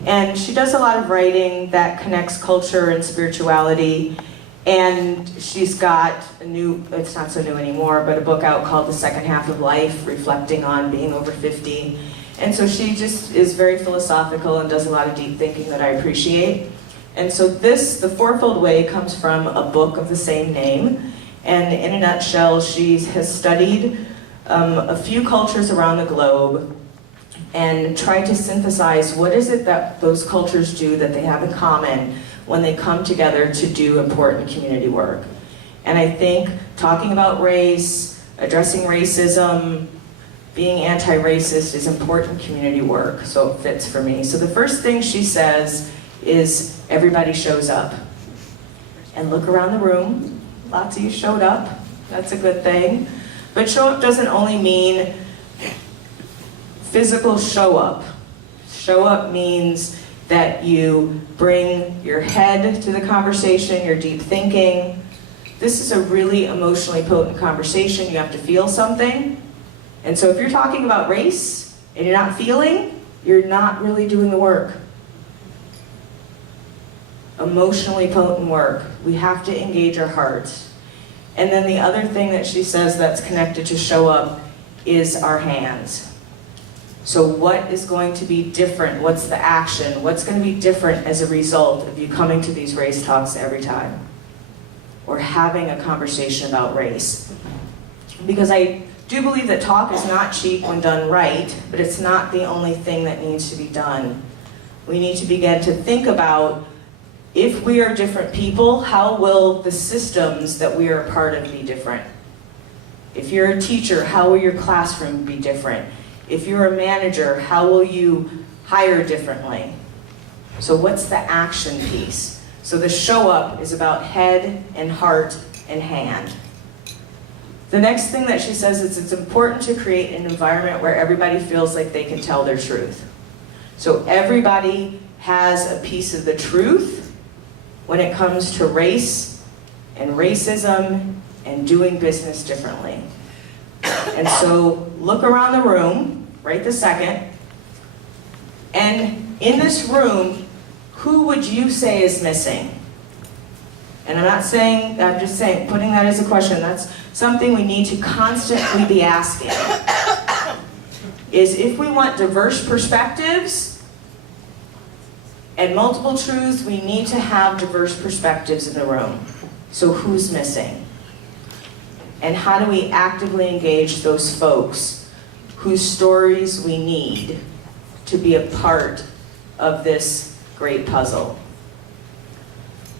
and she does a lot of writing that connects culture and spirituality, and she's got a new, it's not so new anymore, but a book out called The Second Half of Life, reflecting on being over 50. And so she just is very philosophical and does a lot of deep thinking that I appreciate. And so this, The Fourfold Way, comes from a book of the same name. And in a nutshell, she has studied a few cultures around the globe and tried to synthesize what is it that those cultures do that they have in common when they come together to do important community work. And I think talking about race, addressing racism, being anti-racist is important community work, so it fits for me. So the first thing she says is everybody shows up. And look around the room, lots of you showed up, that's a good thing. But show up doesn't only mean physical show up. Show up means that you bring your head to the conversation, your deep thinking. This is a really emotionally potent conversation. You have to feel something. And so if you're talking about race and you're not feeling, you're not really doing the work. Emotionally potent work. We have to engage our hearts. And then the other thing that she says that's connected to show up is our hands. So what is going to be different? What's the action? What's going to be different as a result of you coming to these race talks every time? Or having a conversation about race? Because I do believe that talk is not cheap when done right, but it's not the only thing that needs to be done. We need to begin to think about, if we are different people, how will the systems that we are a part of be different? If you're a teacher, how will your classroom be different? If you're a manager, how will you hire differently? So what's the action piece? So the show up is about head and heart and hand. The next thing that she says is it's important to create an environment where everybody feels like they can tell their truth. So everybody has a piece of the truth when it comes to race and racism and doing business differently. And so look around the room, right this second, and in this room, who would you say is missing? And I'm not saying, I'm just saying, putting that as a question, that's something we need to constantly be asking. Is if we want diverse perspectives and multiple truths, we need to have diverse perspectives in the room. So who's missing? And how do we actively engage those folks whose stories we need to be a part of this great puzzle?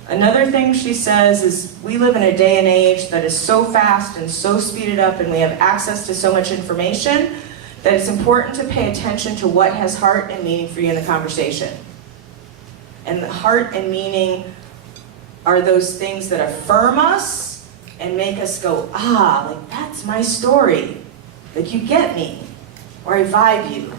Another thing she says is we live in a day and age that is so fast and so speeded up, and we have access to so much information that it's important to pay attention to what has heart and meaning for you in the conversation. And the heart and meaning are those things that affirm us and make us go, ah, like that's my story. Like you get me, or I vibe you.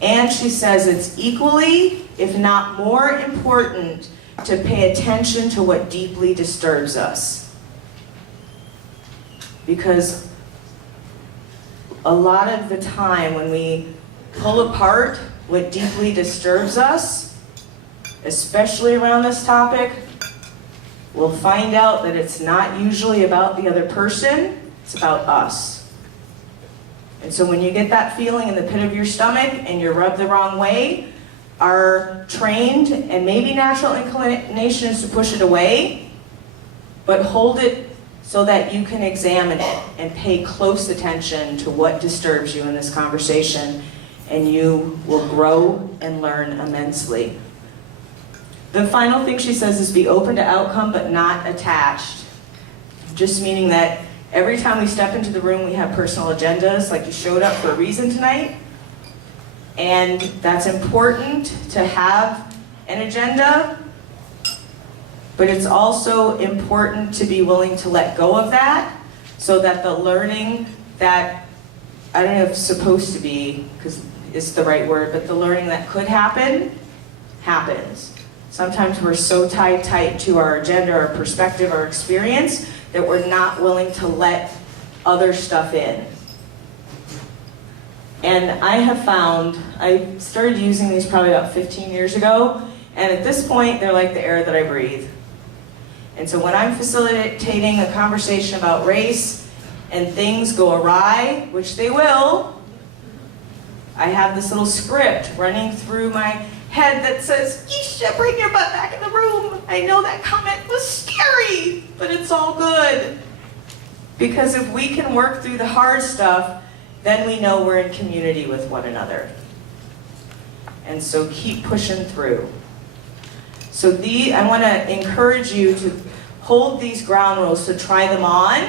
And she says it's equally, if not more important, to pay attention to what deeply disturbs us. Because a lot of the time when we pull apart what deeply disturbs us, especially around this topic, we'll find out that it's not usually about the other person, it's about us. And so when you get that feeling in the pit of your stomach and you're rubbed the wrong way, our trained and maybe natural inclination is to push it away, but hold it so that you can examine it and pay close attention to what disturbs you in this conversation, and you will grow and learn immensely. The final thing she says is be open to outcome but not attached. Just meaning that every time we step into the room we have personal agendas, like you showed up for a reason tonight. And that's important to have an agenda, but it's also important to be willing to let go of that so that the learning that, I don't know if supposed to be, because it's the right word, but the learning that could happen, happens. Sometimes we're so tied to our agenda, our perspective, our experience, that we're not willing to let other stuff in. And I have found, I started using these probably about 15 years ago, and at this point, they're like the air that I breathe. And so when I'm facilitating a conversation about race and things go awry, which they will, I have this little script running through my head that says, Isha, bring your butt back in the room. I know that comment was scary, but it's all good. Because if we can work through the hard stuff, then we know we're in community with one another. And so keep pushing through. So I want to encourage you to hold these ground rules, to try them on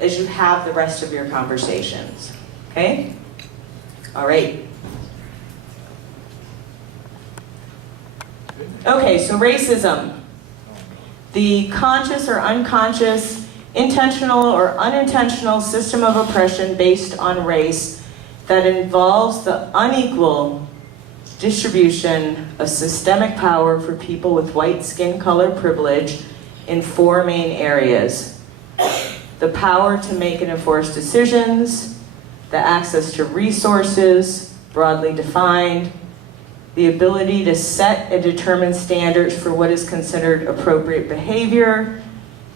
as you have the rest of your conversations. Okay? All right. Okay, so racism. The conscious or unconscious, intentional or unintentional system of oppression based on race that involves the unequal distribution of systemic power for people with white skin color privilege in 4 main areas. The power to make and enforce decisions, the access to resources, broadly defined, the ability to set and determine standards for what is considered appropriate behavior,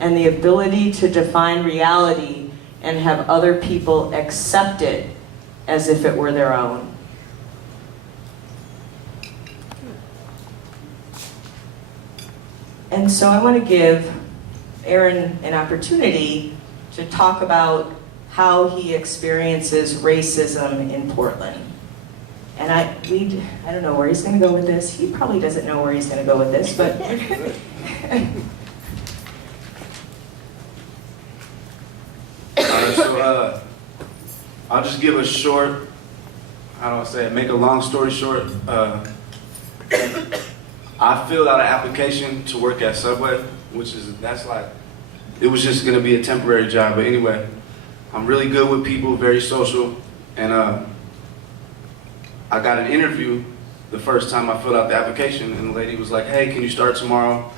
and the ability to define reality and have other people accept it as if it were their own. And so I want to give Aaron an opportunity to talk about how he experiences racism in Portland. And I don't know where he's going to go with this. He probably doesn't know where he's going to go with this, but So I'll just give a short, how do I say it, make a long story short. I filled out an application to work at Subway, it was just gonna be a temporary job, but anyway, I'm really good with people, very social, and I got an interview the first time I filled out the application, and the lady was like, hey, can you start tomorrow?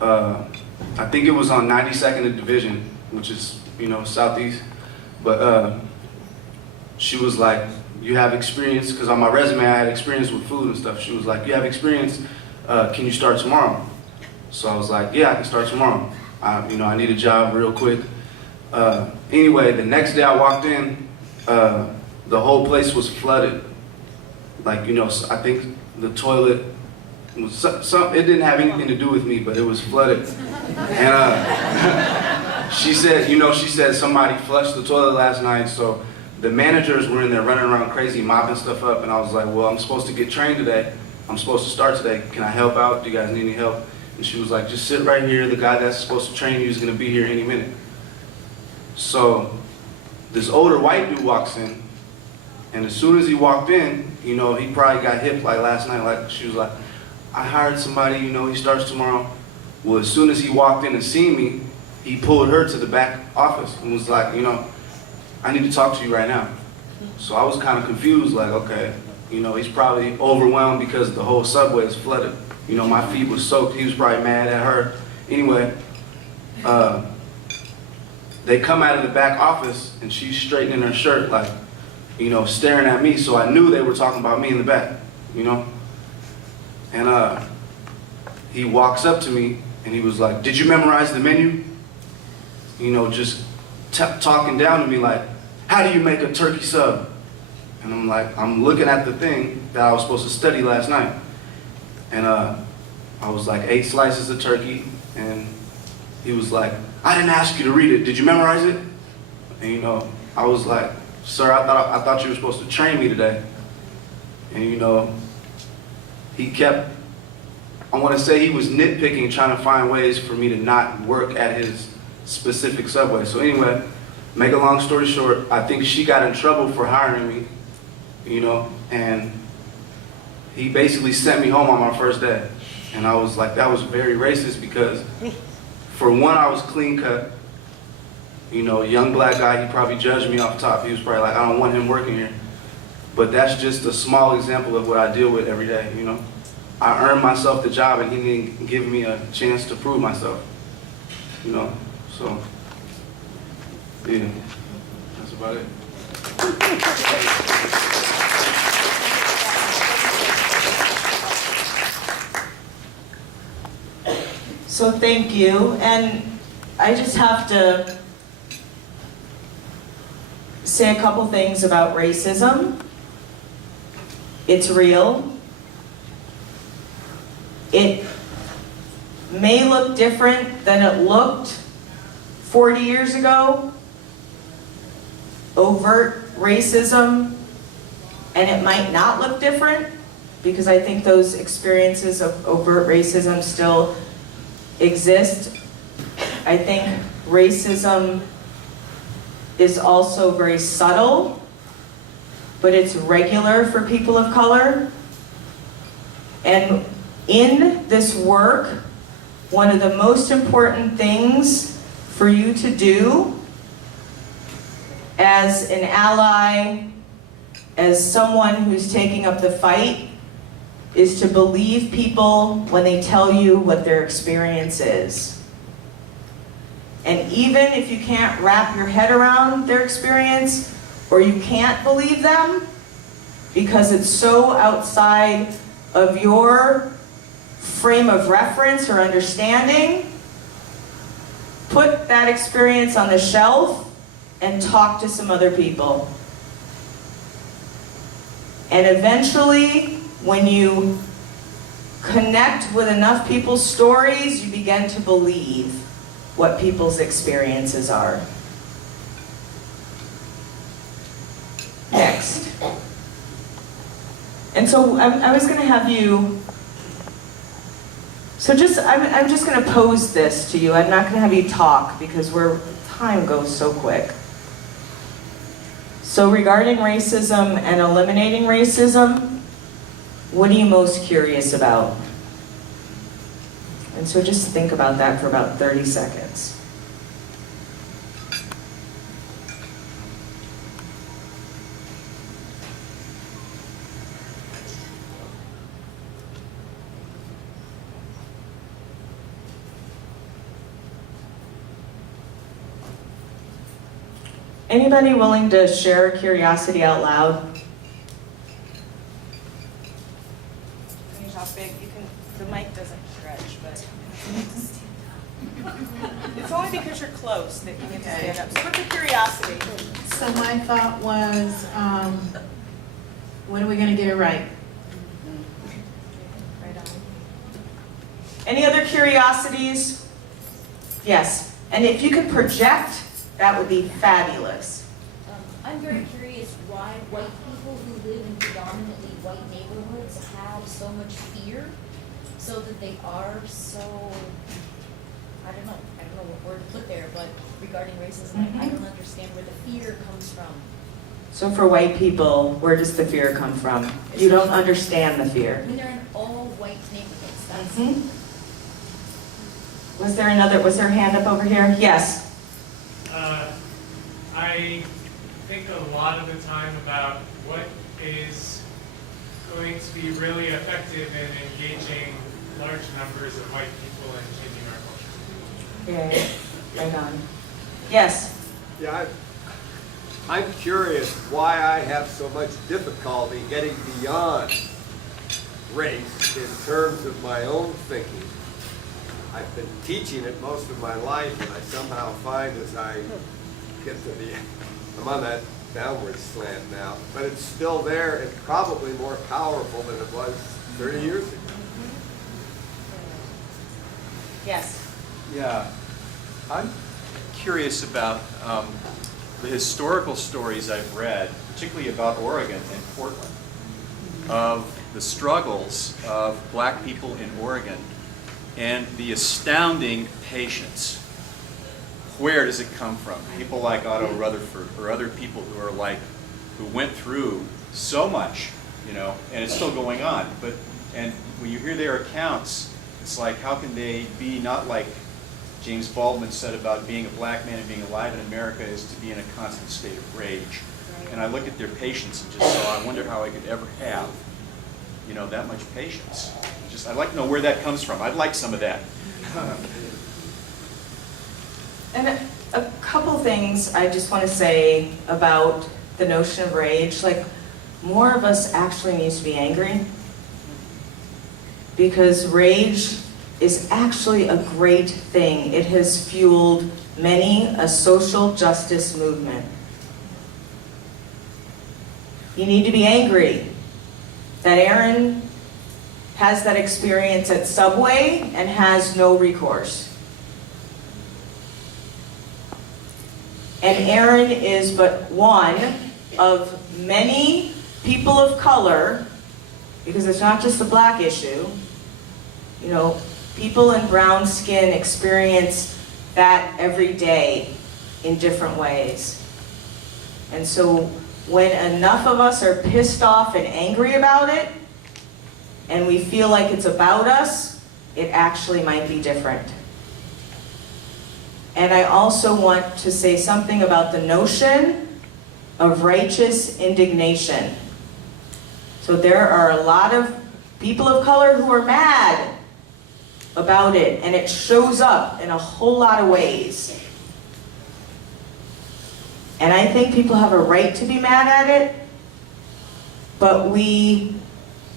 I think it was on 92nd and Division, which is, Southeast, but she was like, you have experience, because on my resume I had experience with food and stuff. She was like, you have experience, can you start tomorrow? So I was like, yeah, I can start tomorrow. I need a job real quick. Anyway, the next day I walked in, the whole place was flooded. Like, I think the toilet was it didn't have anything to do with me, but it was flooded. And she said somebody flushed the toilet last night, so the managers were in there running around crazy, mopping stuff up, and I was like, well, I'm supposed to get trained today. I'm supposed to start today. Can I help out? Do you guys need any help? And she was like, just sit right here. The guy that's supposed to train you is going to be here any minute. So this older white dude walks in, and as soon as he walked in, he probably got hip like last night. Like she was like, I hired somebody, he starts tomorrow. Well, as soon as he walked in and seen me, he pulled her to the back office and was like, I need to talk to you right now. So I was kind of confused, like, okay, he's probably overwhelmed because the whole subway is flooded. My feet was soaked. He was probably mad at her. Anyway, they come out of the back office and she's straightening her shirt, like, staring at me. So I knew they were talking about me in the back, And he walks up to me and he was like, did you memorize the menu? Just talking down to me like, how do you make a turkey sub? And I'm like, I'm looking at the thing that I was supposed to study last night. And I was like, 8 slices of turkey. And he was like, I didn't ask you to read it. Did you memorize it? And I was like, sir, I thought you were supposed to train me today. And he kept, I want to say he was nitpicking, trying to find ways for me to not work at his specific subway. So anyway, make a long story short, I think she got in trouble for hiring me, and he basically sent me home on my first day. And I was like, that was very racist because, for one, I was clean cut. Young black guy, he probably judged me off top. He was probably like, I don't want him working here. But that's just a small example of what I deal with every day, I earned myself the job and he didn't give me a chance to prove myself, So, yeah, that's about it. So thank you, and I just have to say a couple things about racism. It's real. It may look different than it looked 40 years ago, overt racism, and it might not look different because I think those experiences of overt racism still exist. I think racism is also very subtle, but it's regular for people of color. And in this work, one of the most important things for you to do as an ally, as someone who's taking up the fight, is to believe people when they tell you what their experience is. And even if you can't wrap your head around their experience, or you can't believe them, because it's so outside of your frame of reference or understanding, put that experience on the shelf and talk to some other people. And eventually, when you connect with enough people's stories, you begin to believe what people's experiences are. Next. And so I was going to have you, I'm just going to pose this to you. I'm not going to have you talk because time goes so quick. So regarding racism and eliminating racism, what are you most curious about? And so just think about that for about 30 seconds. Anybody willing to share a curiosity out loud? How big you can? The mic doesn't stretch, but it's only because you're close that you need to stand up. So what's a curiosity? So my thought was, when are we going to get it right? Right on. Any other curiosities? Yes. And if you could project, that would be fabulous. I'm very curious why white people who live in predominantly white neighborhoods have so much fear, so that they are so, I don't know what word to put there, but regarding racism, I don't understand where the fear comes from. So for white people, where does the fear come from? You don't understand the fear. When they're in all white neighborhoods, that's. Was there a hand up over here? Yes. I think a lot of the time about what is going to be really effective in engaging large numbers of white people and changing our culture. Yeah, right on. Yes. Yeah, I'm curious why I have so much difficulty getting beyond race in terms of my own thinking. I've been teaching it most of my life, and I somehow find as I get to the, I'm on that downward slant now, but it's still there and probably more powerful than it was 30 years ago. Yes. Yeah, I'm curious about the historical stories I've read, particularly about Oregon and Portland, of the struggles of black people in Oregon and the astounding patience. Where does it come from? People like Otto Rutherford or other people who are who went through so much, and it's still going on. And when you hear their accounts, it's like, how can they be not like James Baldwin said about being a black man and being alive in America is to be in a constant state of rage. And I look at their patience and just so I wonder how I could ever have, that much patience. I'd like to know where that comes from. I'd like some of that. And a couple things I just want to say about the notion of rage. More of us actually needs to be angry, because rage is actually a great thing. It has fueled many a social justice movement. You need to be angry that Aaron has that experience at Subway and has no recourse. And Aaron is but one of many people of color, because it's not just a black issue. People in brown skin experience that every day in different ways. And so when enough of us are pissed off and angry about it, and we feel like it's about us, it actually might be different. And I also want to say something about the notion of righteous indignation. So there are a lot of people of color who are mad about it, and it shows up in a whole lot of ways. And I think people have a right to be mad at it, but we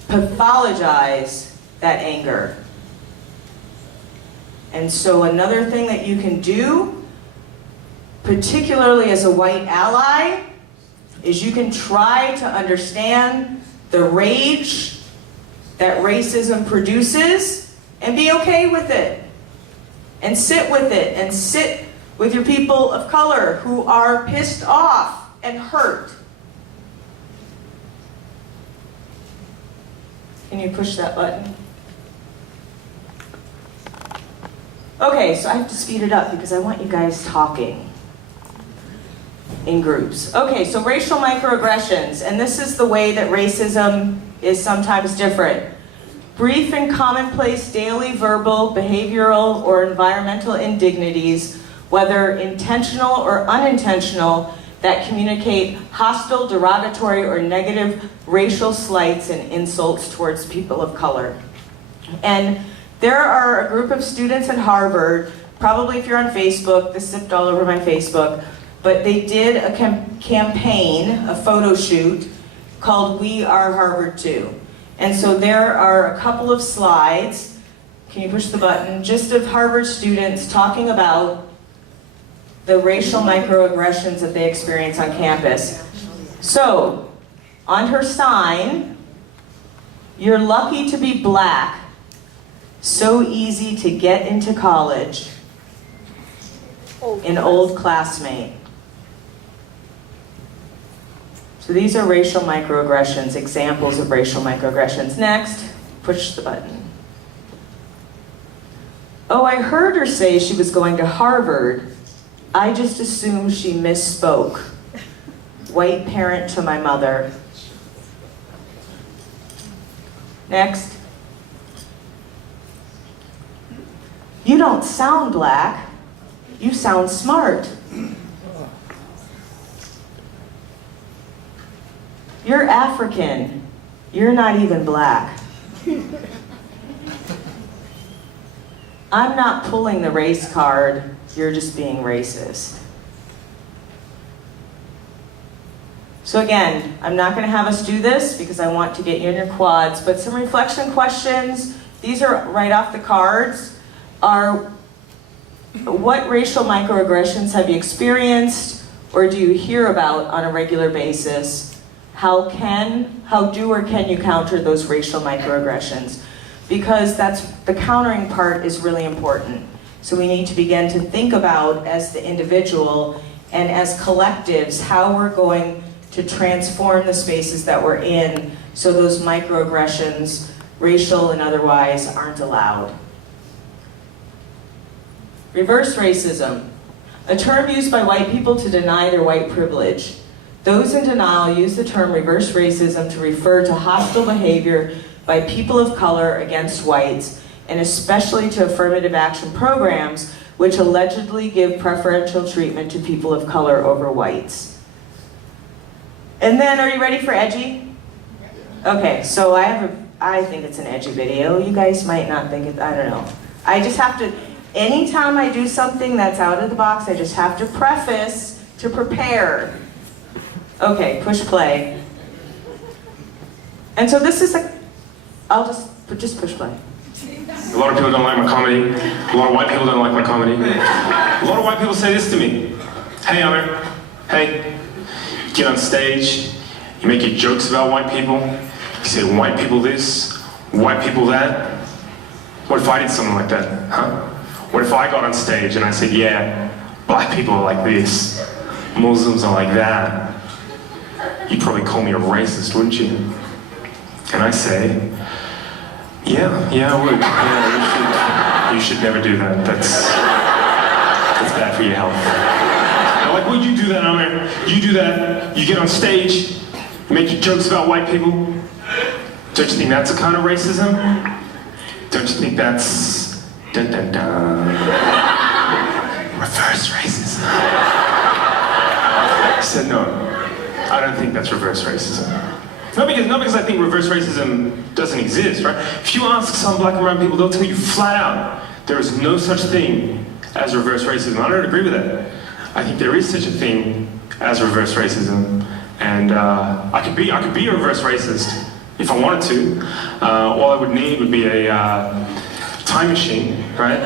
pathologize that anger. And so another thing that you can do, particularly as a white ally, is you can try to understand the rage that racism produces and be okay with it. And sit with it, and sit with your people of color who are pissed off and hurt. Can you push that button? Okay, so I have to speed it up because I want you guys talking in groups. Okay, so racial microaggressions, and this is the way that racism is sometimes different. Brief and commonplace daily verbal, behavioral, or environmental indignities, whether intentional or unintentional, that communicate hostile, derogatory, or negative racial slights and insults towards people of color. And there are a group of students at Harvard, probably if you're on Facebook, this zipped all over my Facebook, but they did a campaign, a photo shoot, called We Are Harvard Too. And so there are a couple of slides, can you push the button, just of Harvard students talking about the racial microaggressions that they experience on campus. So, on her sign, "You're lucky to be black. So easy to get into college." an old classmate. So these are racial microaggressions, examples of racial microaggressions. Next, push the button. Oh, I heard her say she was going to Harvard. I just assumed she misspoke. White parent to my mother. Next. You don't sound black. You sound smart. You're African. You're not even black. I'm not pulling the race card. You're just being racist. So again, I'm not going to have us do this because I want to get you in your quads, but some reflection questions. These are right off the cards. Are what racial microaggressions have you experienced or do you hear about on a regular basis? How do or can you counter those racial microaggressions? Because that's the countering part is really important. So we need to begin to think about as the individual and as collectives how we're going to transform the spaces that we're in so those microaggressions, racial and otherwise, aren't allowed. Reverse racism, a term used by white people to deny their white privilege. Those in denial use the term reverse racism to refer to hostile behavior by people of color against whites, and especially to affirmative action programs which allegedly give preferential treatment to people of color over whites. And then, are you ready for edgy? Okay, so I think it's an edgy video. You guys might not think it, I don't know. I just have to, anytime I do something that's out of the box, I just have to preface to prepare. Okay, push play. And so this is I'll just push play. A lot of people don't like my comedy. A lot of white people don't like my comedy. A lot of white people say this to me. Hey, Amir. Hey. You get on stage, you make your jokes about white people. You say white people this, white people that. What if I did something like that, huh? What if I got on stage and I said, yeah, black people are like this, Muslims are like that. You'd probably call me a racist, wouldn't you? And I say, yeah, I would. Yeah, you should never do that. That's bad for your health. They're like, well, you do that, Amir. You do that. You get on stage, you make your jokes about white people. Don't you think that's a kind of racism? Don't you think that's dun dun dun reverse racism? I said no. I don't think that's reverse racism. Not because I think reverse racism doesn't exist, right? If you ask some black and brown people, they'll tell you flat out, there is no such thing as reverse racism. I don't agree with that. I think there is such a thing as reverse racism, and I could be a reverse racist if I wanted to. All I would need would be a time machine, right?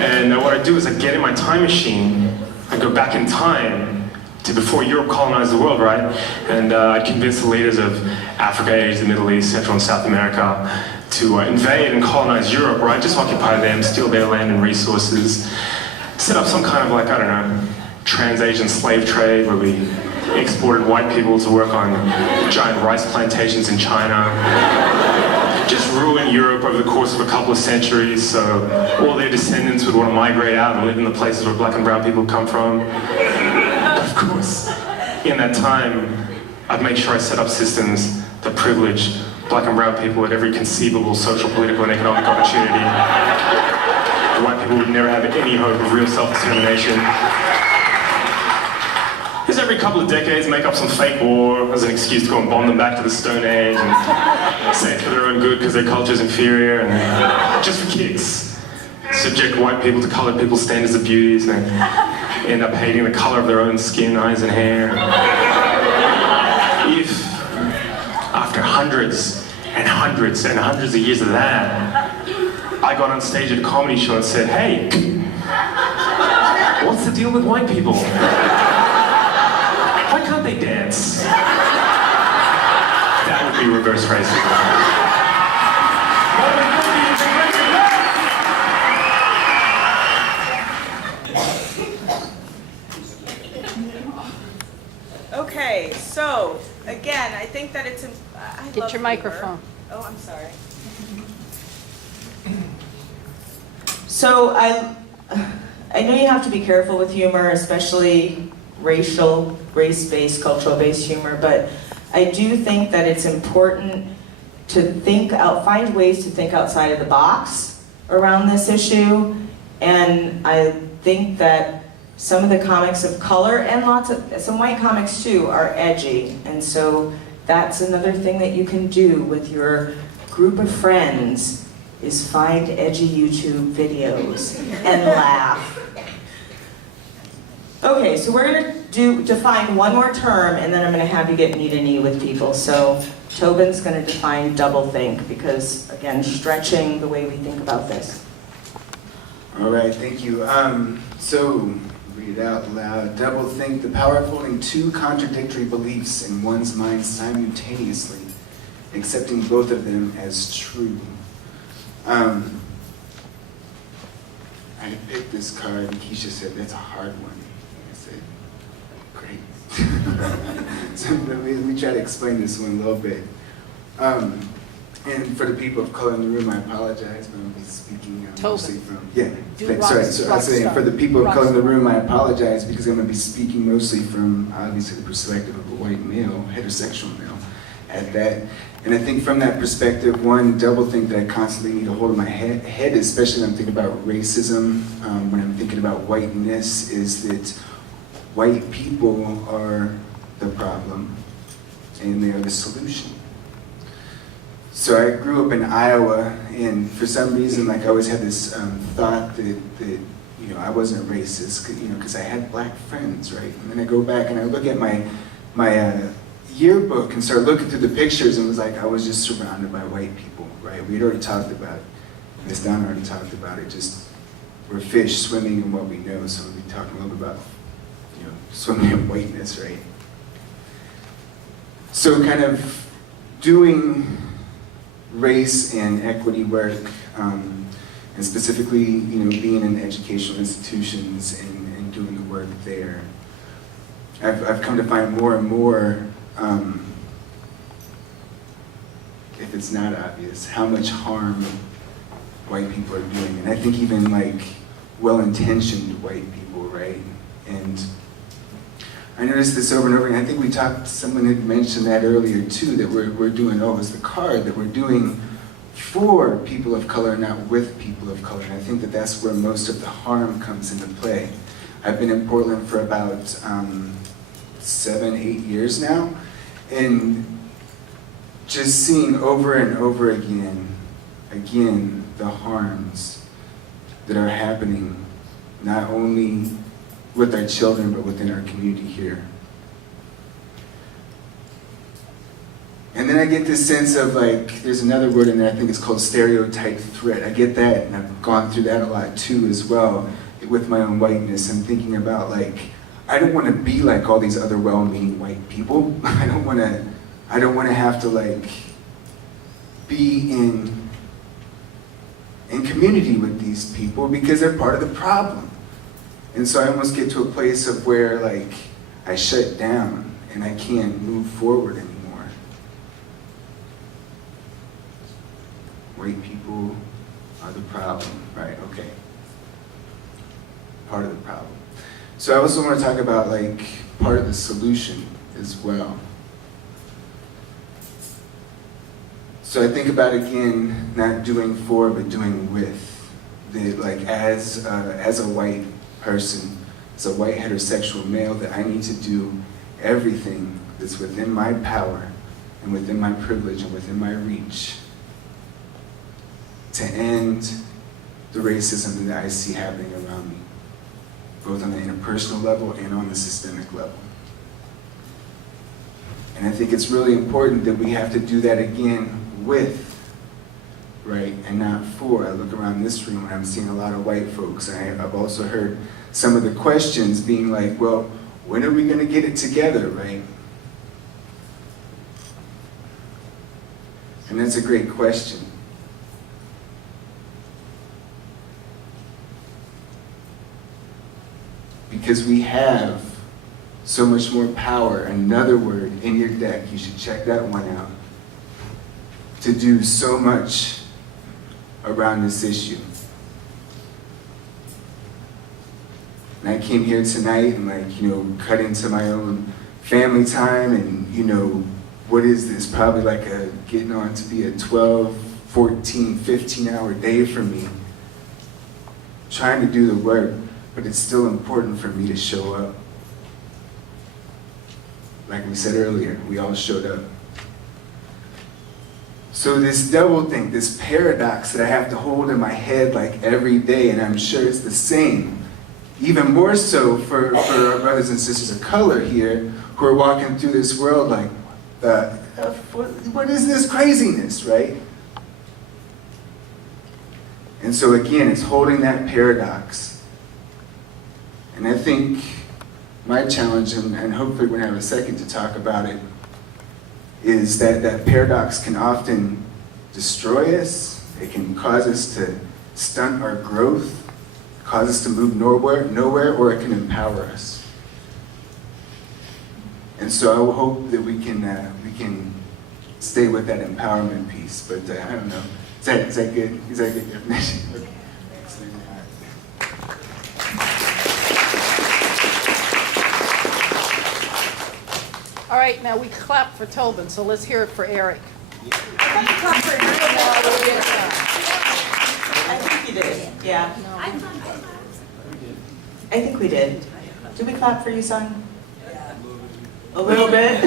And what I'd do is I'd get in my time machine, I'd go back in time to before Europe colonized the world, right? And I'd convince the leaders of Africa, Asia, the Middle East, Central and South America to invade and colonize Europe, right? Just occupy them, steal their land and resources, set up some kind of like, I don't know, trans-Asian slave trade where we exported white people to work on giant rice plantations in China. Just ruin Europe over the course of a couple of centuries, so all their descendants would want to migrate out and live in the places where black and brown people come from. Of course, in that time, I'd make sure I set up systems that privilege black and brown people at every conceivable social, political, and economic opportunity. White people would never have any hope of real self-determination. Just every couple of decades, make up some fake war as an excuse to go and bomb them back to the Stone Age and say it's for their own good because their culture's inferior, and just for kicks, subject white people to colored people's standards of beauty and end up hating the color of their own skin, eyes, and hair. If, after hundreds and hundreds and hundreds of years of that, I got on stage at a comedy show and said, hey, what's the deal with white people? Why can't they dance? That would be reverse racism. again, I think that it's, I Get love your humor. microphone. Oh, I'm sorry. So I know you have to be careful with humor, especially race-based, cultural-based humor, but I do think that it's important to find ways to think outside of the box around this issue. And I think that some of the comics of color, and some white comics too, are edgy. And so that's another thing that you can do with your group of friends, is find edgy YouTube videos and laugh. Okay, so we're gonna define one more term, and then I'm gonna have you get knee-to-knee with people. So Tobin's gonna define doublethink, because again, stretching the way we think about this. All right, thank you. So, read it out loud. Doublethink, the power of holding two contradictory beliefs in one's mind simultaneously, accepting both of them as true. I picked this card, and Keisha said, that's a hard one. I said, great. So let me try to explain this one a little bit. And for the people of color in the room, I apologize, but I'm going to be speaking mostly from, I was saying, for the people of color in the room, I apologize because I'm going to be speaking mostly from, obviously, the perspective of a white male, heterosexual male, at that. And I think from that perspective, one doublethink that I constantly need to hold in my head, especially when I'm thinking about racism, when I'm thinking about whiteness, is that white people are the problem and they are the solution. So I grew up in Iowa, and for some reason, like I always had this thought that you know, I wasn't racist, because I had black friends, right? And then I go back and I look at my yearbook and start looking through the pictures, and it was like I was just surrounded by white people, right? We had already talked about it. Ms. Donna already talked about it. Just we're fish swimming in what we know, so we'll be talking a little bit about, swimming in whiteness, right? So kind of doing race and equity work, and specifically, being in educational institutions and doing the work there. I've come to find more and more, if it's not obvious, how much harm white people are doing. And I think even like well-intentioned white people, right? And I noticed this over and over again. I think someone had mentioned that earlier too, that we're doing, it's the card, that we're doing for people of color, not with people of color. And I think that that's where most of the harm comes into play. I've been in Portland for about 7, 8 years now, and just seeing over and over again, the harms that are happening, not only with our children, but within our community here. And then I get this sense of like, there's another word in there, I think it's called stereotype threat. I get that, and I've gone through that a lot too as well, with my own whiteness. I'm thinking about like, I don't want to be like all these other well-meaning white people. I don't want to have to like, be in community with these people because they're part of the problem. And so I almost get to a place of where like I shut down and I can't move forward anymore. White people are the problem, right? Okay. Part of the problem. So I also want to talk about like part of the solution as well. So I think about, again, not doing for, but doing with. That like as a white person, as a white heterosexual male, that I need to do everything that's within my power and within my privilege and within my reach to end the racism that I see happening around me, both on the interpersonal level and on the systemic level. And I think it's really important that we have to do that again with, right, and not for. I look around this room and I'm seeing a lot of white folks, and I've also heard some of the questions being like, well, when are we going to get it together, right? And that's a great question. Because we have so much more power, another word in your deck, you should check that one out, to do so much around this issue. And I came here tonight and cut into my own family time and, what is this? Probably getting on to be a 12, 14, 15-hour day for me. Trying to do the work, but it's still important for me to show up. Like we said earlier, we all showed up. So this double thing, this paradox that I have to hold in my head every day, and I'm sure it's the same, even more so for our brothers and sisters of color here who are walking through this world what is this craziness, right? And so again, it's holding that paradox. And I think my challenge, and hopefully we're going to have a second to talk about it, is that paradox can often destroy us. It can cause us to stunt our growth, cause us to move nowhere, or it can empower us. And so I hope that we can stay with that empowerment piece. But I don't know. Is that good? Is that a good definition? Okay. All right, now we clap for Tobin, so let's hear it for Eric. I think you did, yeah. I think we did. Did we clap for you, son? A little bit?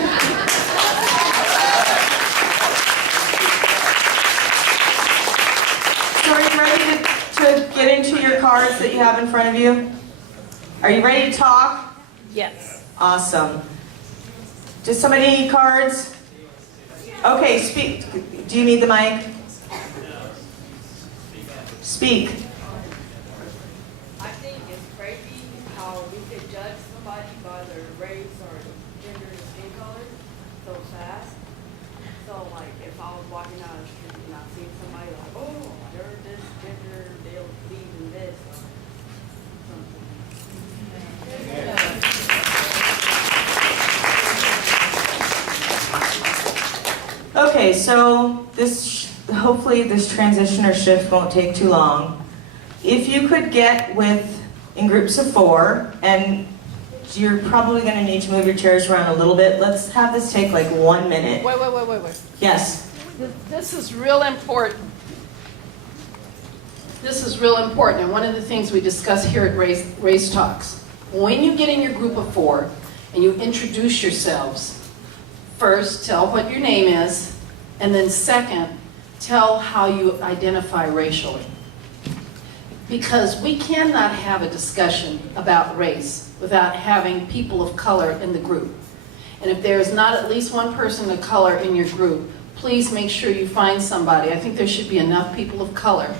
So are you ready to get into your cards that you have in front of you? Are you ready to talk? Yes. Awesome. Does somebody need cards? Okay, speak. Do you need the mic? Speak. I think it's crazy how we could judge somebody by their race or gender and skin color so fast. So if I was walking down the street and I seen somebody oh, they're this gender, they'll believe in this or something. Okay, so hopefully this transition or shift won't take too long. If you could get in groups of 4, and you're probably going to need to move your chairs around a little bit. Let's have this take 1 minute. Wait. Yes. This is real important. This is real important, and one of the things we discuss here at Race Talks, when you get in your group of 4 and you introduce yourselves, first, tell what your name is, and then second, tell how you identify racially. Because we cannot have a discussion about race without having people of color in the group. And if there is not at least one person of color in your group, please make sure you find somebody. I think there should be enough people of color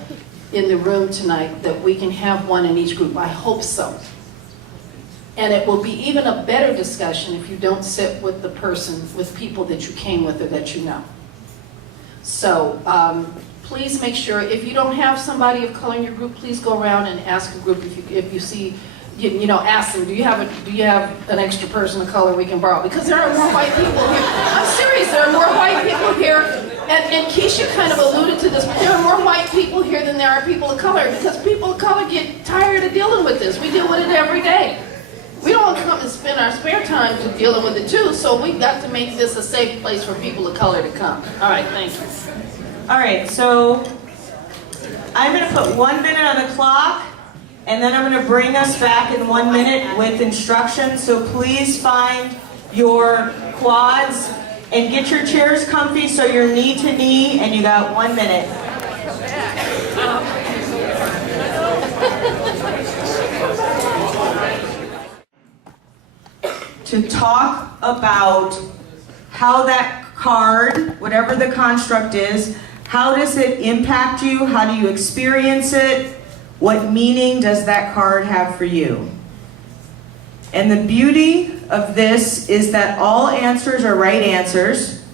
in the room tonight that we can have one in each group. I hope so. And it will be even a better discussion if you don't sit with with people that you came with or that you know. So please make sure, if you don't have somebody of color in your group, please go around and ask a group if you see, ask them, do you have an extra person of color we can borrow? Because there are more white people here. I'm serious, there are more white people here. And Keisha kind of alluded to this, but there are more white people here than there are people of color, because people of color get tired of dealing with this. We deal with it every day. We don't want to come and spend our spare time dealing with it too, so we've got to make this a safe place for people of color to come. All right, thank you. All right, so I'm going to put 1 minute on the clock, and then I'm going to bring us back in 1 minute with instructions. So please find your quads and get your chairs comfy so you're knee to knee, and you got 1 minute. To talk about how that card, whatever the construct is, how does it impact you? How do you experience it? What meaning does that card have for you? And the beauty of this is that all answers are right answers,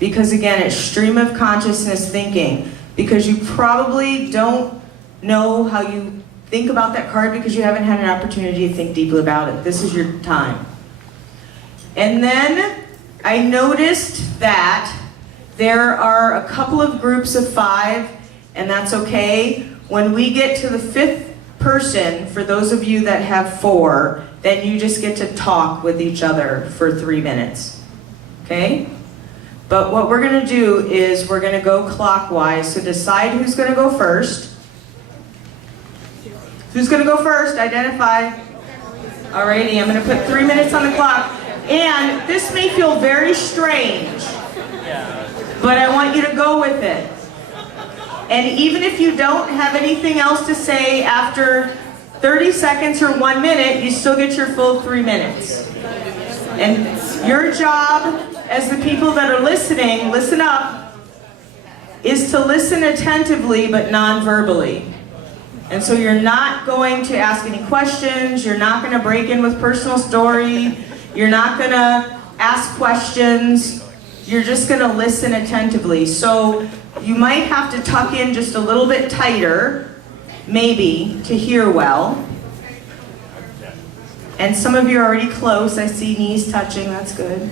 because again, it's stream of consciousness thinking, because you probably don't know how you think about that card because you haven't had an opportunity to think deeply about it. This is your time. And then I noticed that there are a couple of groups of 5, and that's okay. When we get to the 5th person, for those of you that have 4, then you just get to talk with each other for 3 minutes, okay? But what we're gonna do is we're gonna go clockwise, so decide who's gonna go first. Who's gonna go first? Identify. Alrighty, I'm gonna put 3 minutes on the clock. And this may feel very strange, but I want you to go with it. And even if you don't have anything else to say after 30 seconds or 1 minute, you still get your full 3 minutes. And your job as the people that are listening, listen up, is to listen attentively but non-verbally. And so you're not going to ask any questions, you're not going to break in with personal story, you're not going to ask questions, you're just going to listen attentively. So you might have to tuck in just a little bit tighter, maybe, to hear well. And some of you are already close, I see knees touching, that's good.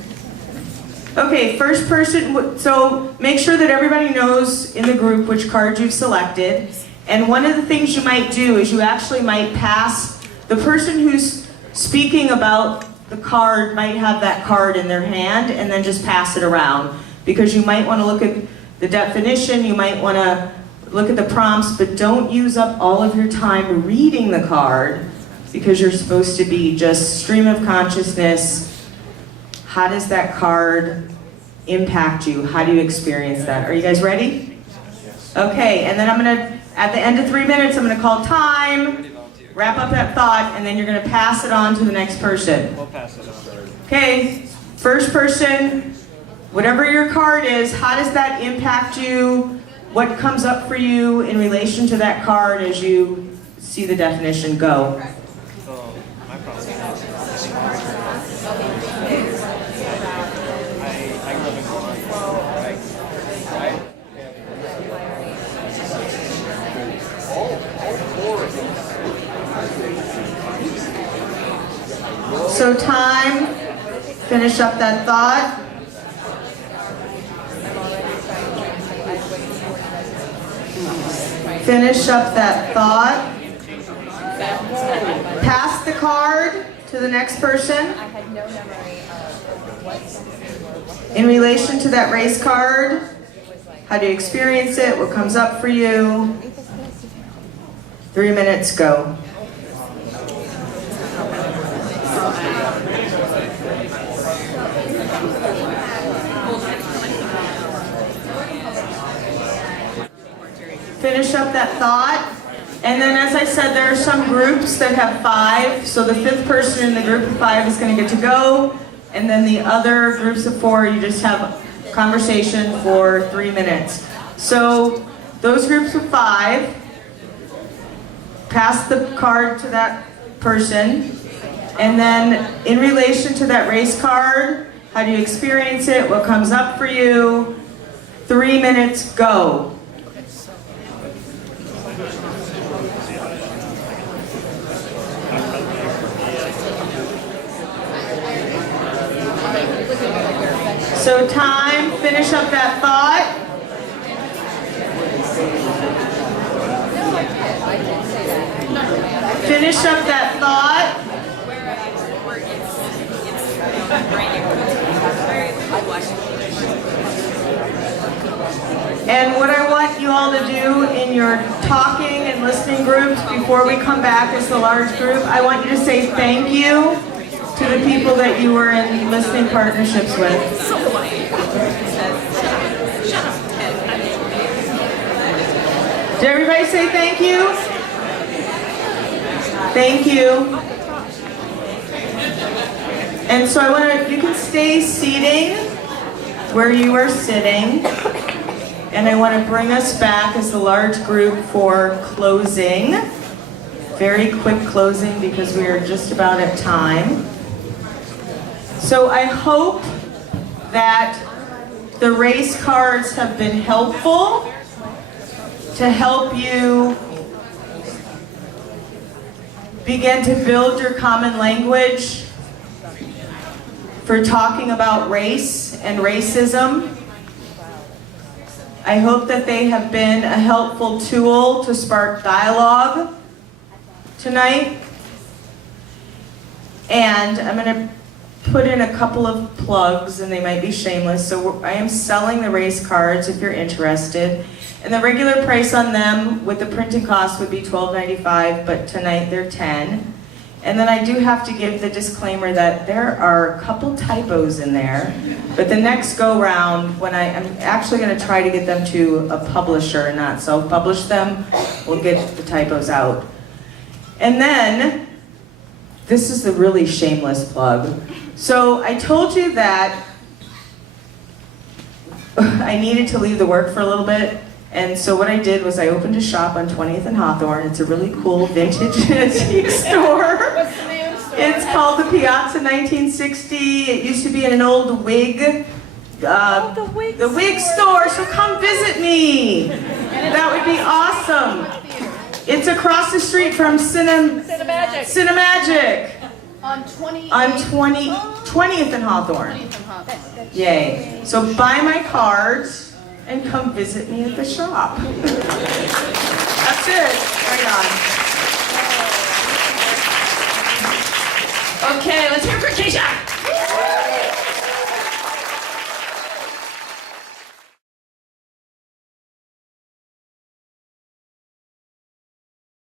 Okay, first person, so make sure that everybody knows in the group which card you've selected. And one of the things you might do is you actually might pass, the person who's speaking about the card might have that card in their hand and then just pass it around. Because you might want to look at the definition, you might want to look at the prompts, but don't use up all of your time reading the card because you're supposed to be just stream of consciousness. How does that card impact you? How do you experience that? Are you guys ready? Okay, and then I'm going to, at the end of 3 minutes, I'm going to call time, wrap up that thought, and then you're going to pass it on to the next person. We'll pass it on. Okay, first person, whatever your card is, how does that impact you? What comes up for you in relation to that card as you see the definition go? So time, finish up that thought. Finish up that thought. Pass the card to the next person. In relation to that race card, how do you experience it? What comes up for you? 3 minutes, go. Finish up that thought. And then, as I said, there are some groups that have 5. So the 5th person in the group of 5 is going to get to go. And then the other groups of 4, you just have conversation for 3 minutes. So those groups of 5, pass the card to that person. And then in relation to that race card, how do you experience it? What comes up for you? 3 minutes, go. So time, finish up that thought. Finish up that thought. And what I want you all to do in your talking and listening groups before we come back as the large group, I want you to say thank you to the people that you were in listening partnerships with. Did everybody say thank you? Thank you. And so I want to, you can stay seating where you are sitting. And I want to bring us back as the large group for closing. Very quick closing because we are just about at time. So I hope that the race cards have been helpful to help you begin to build your common language for talking about race and racism. I hope that they have been a helpful tool to spark dialogue tonight. And I'm going to put in a couple of plugs, and they might be shameless. So I am selling the race cards if you're interested. And the regular price on them with the printing cost would be $12.95, but tonight they're $10. And then I do have to give the disclaimer that there are a couple typos in there, but the next go round, when I'm actually going to try to get them to a publisher, not self-publish them, we'll get the typos out. And then, this is the really shameless plug. So I told you that I needed to leave the work for a little bit. And so what I did was I opened a shop on 20th and Hawthorne. It's a really cool vintage antique store. What's the name of the store? It's called the Piazza 1960. It used to be in an old wig. The wig store. So come visit me. That would be awesome. It's across the street from Cinemagic. Cinemagic. On 20th. On 20th and Hawthorne. 20th and Hawthorne. Yay. So buy my cards and come visit me at the shop. That's it. Right on. Okay, let's hear for Keisha.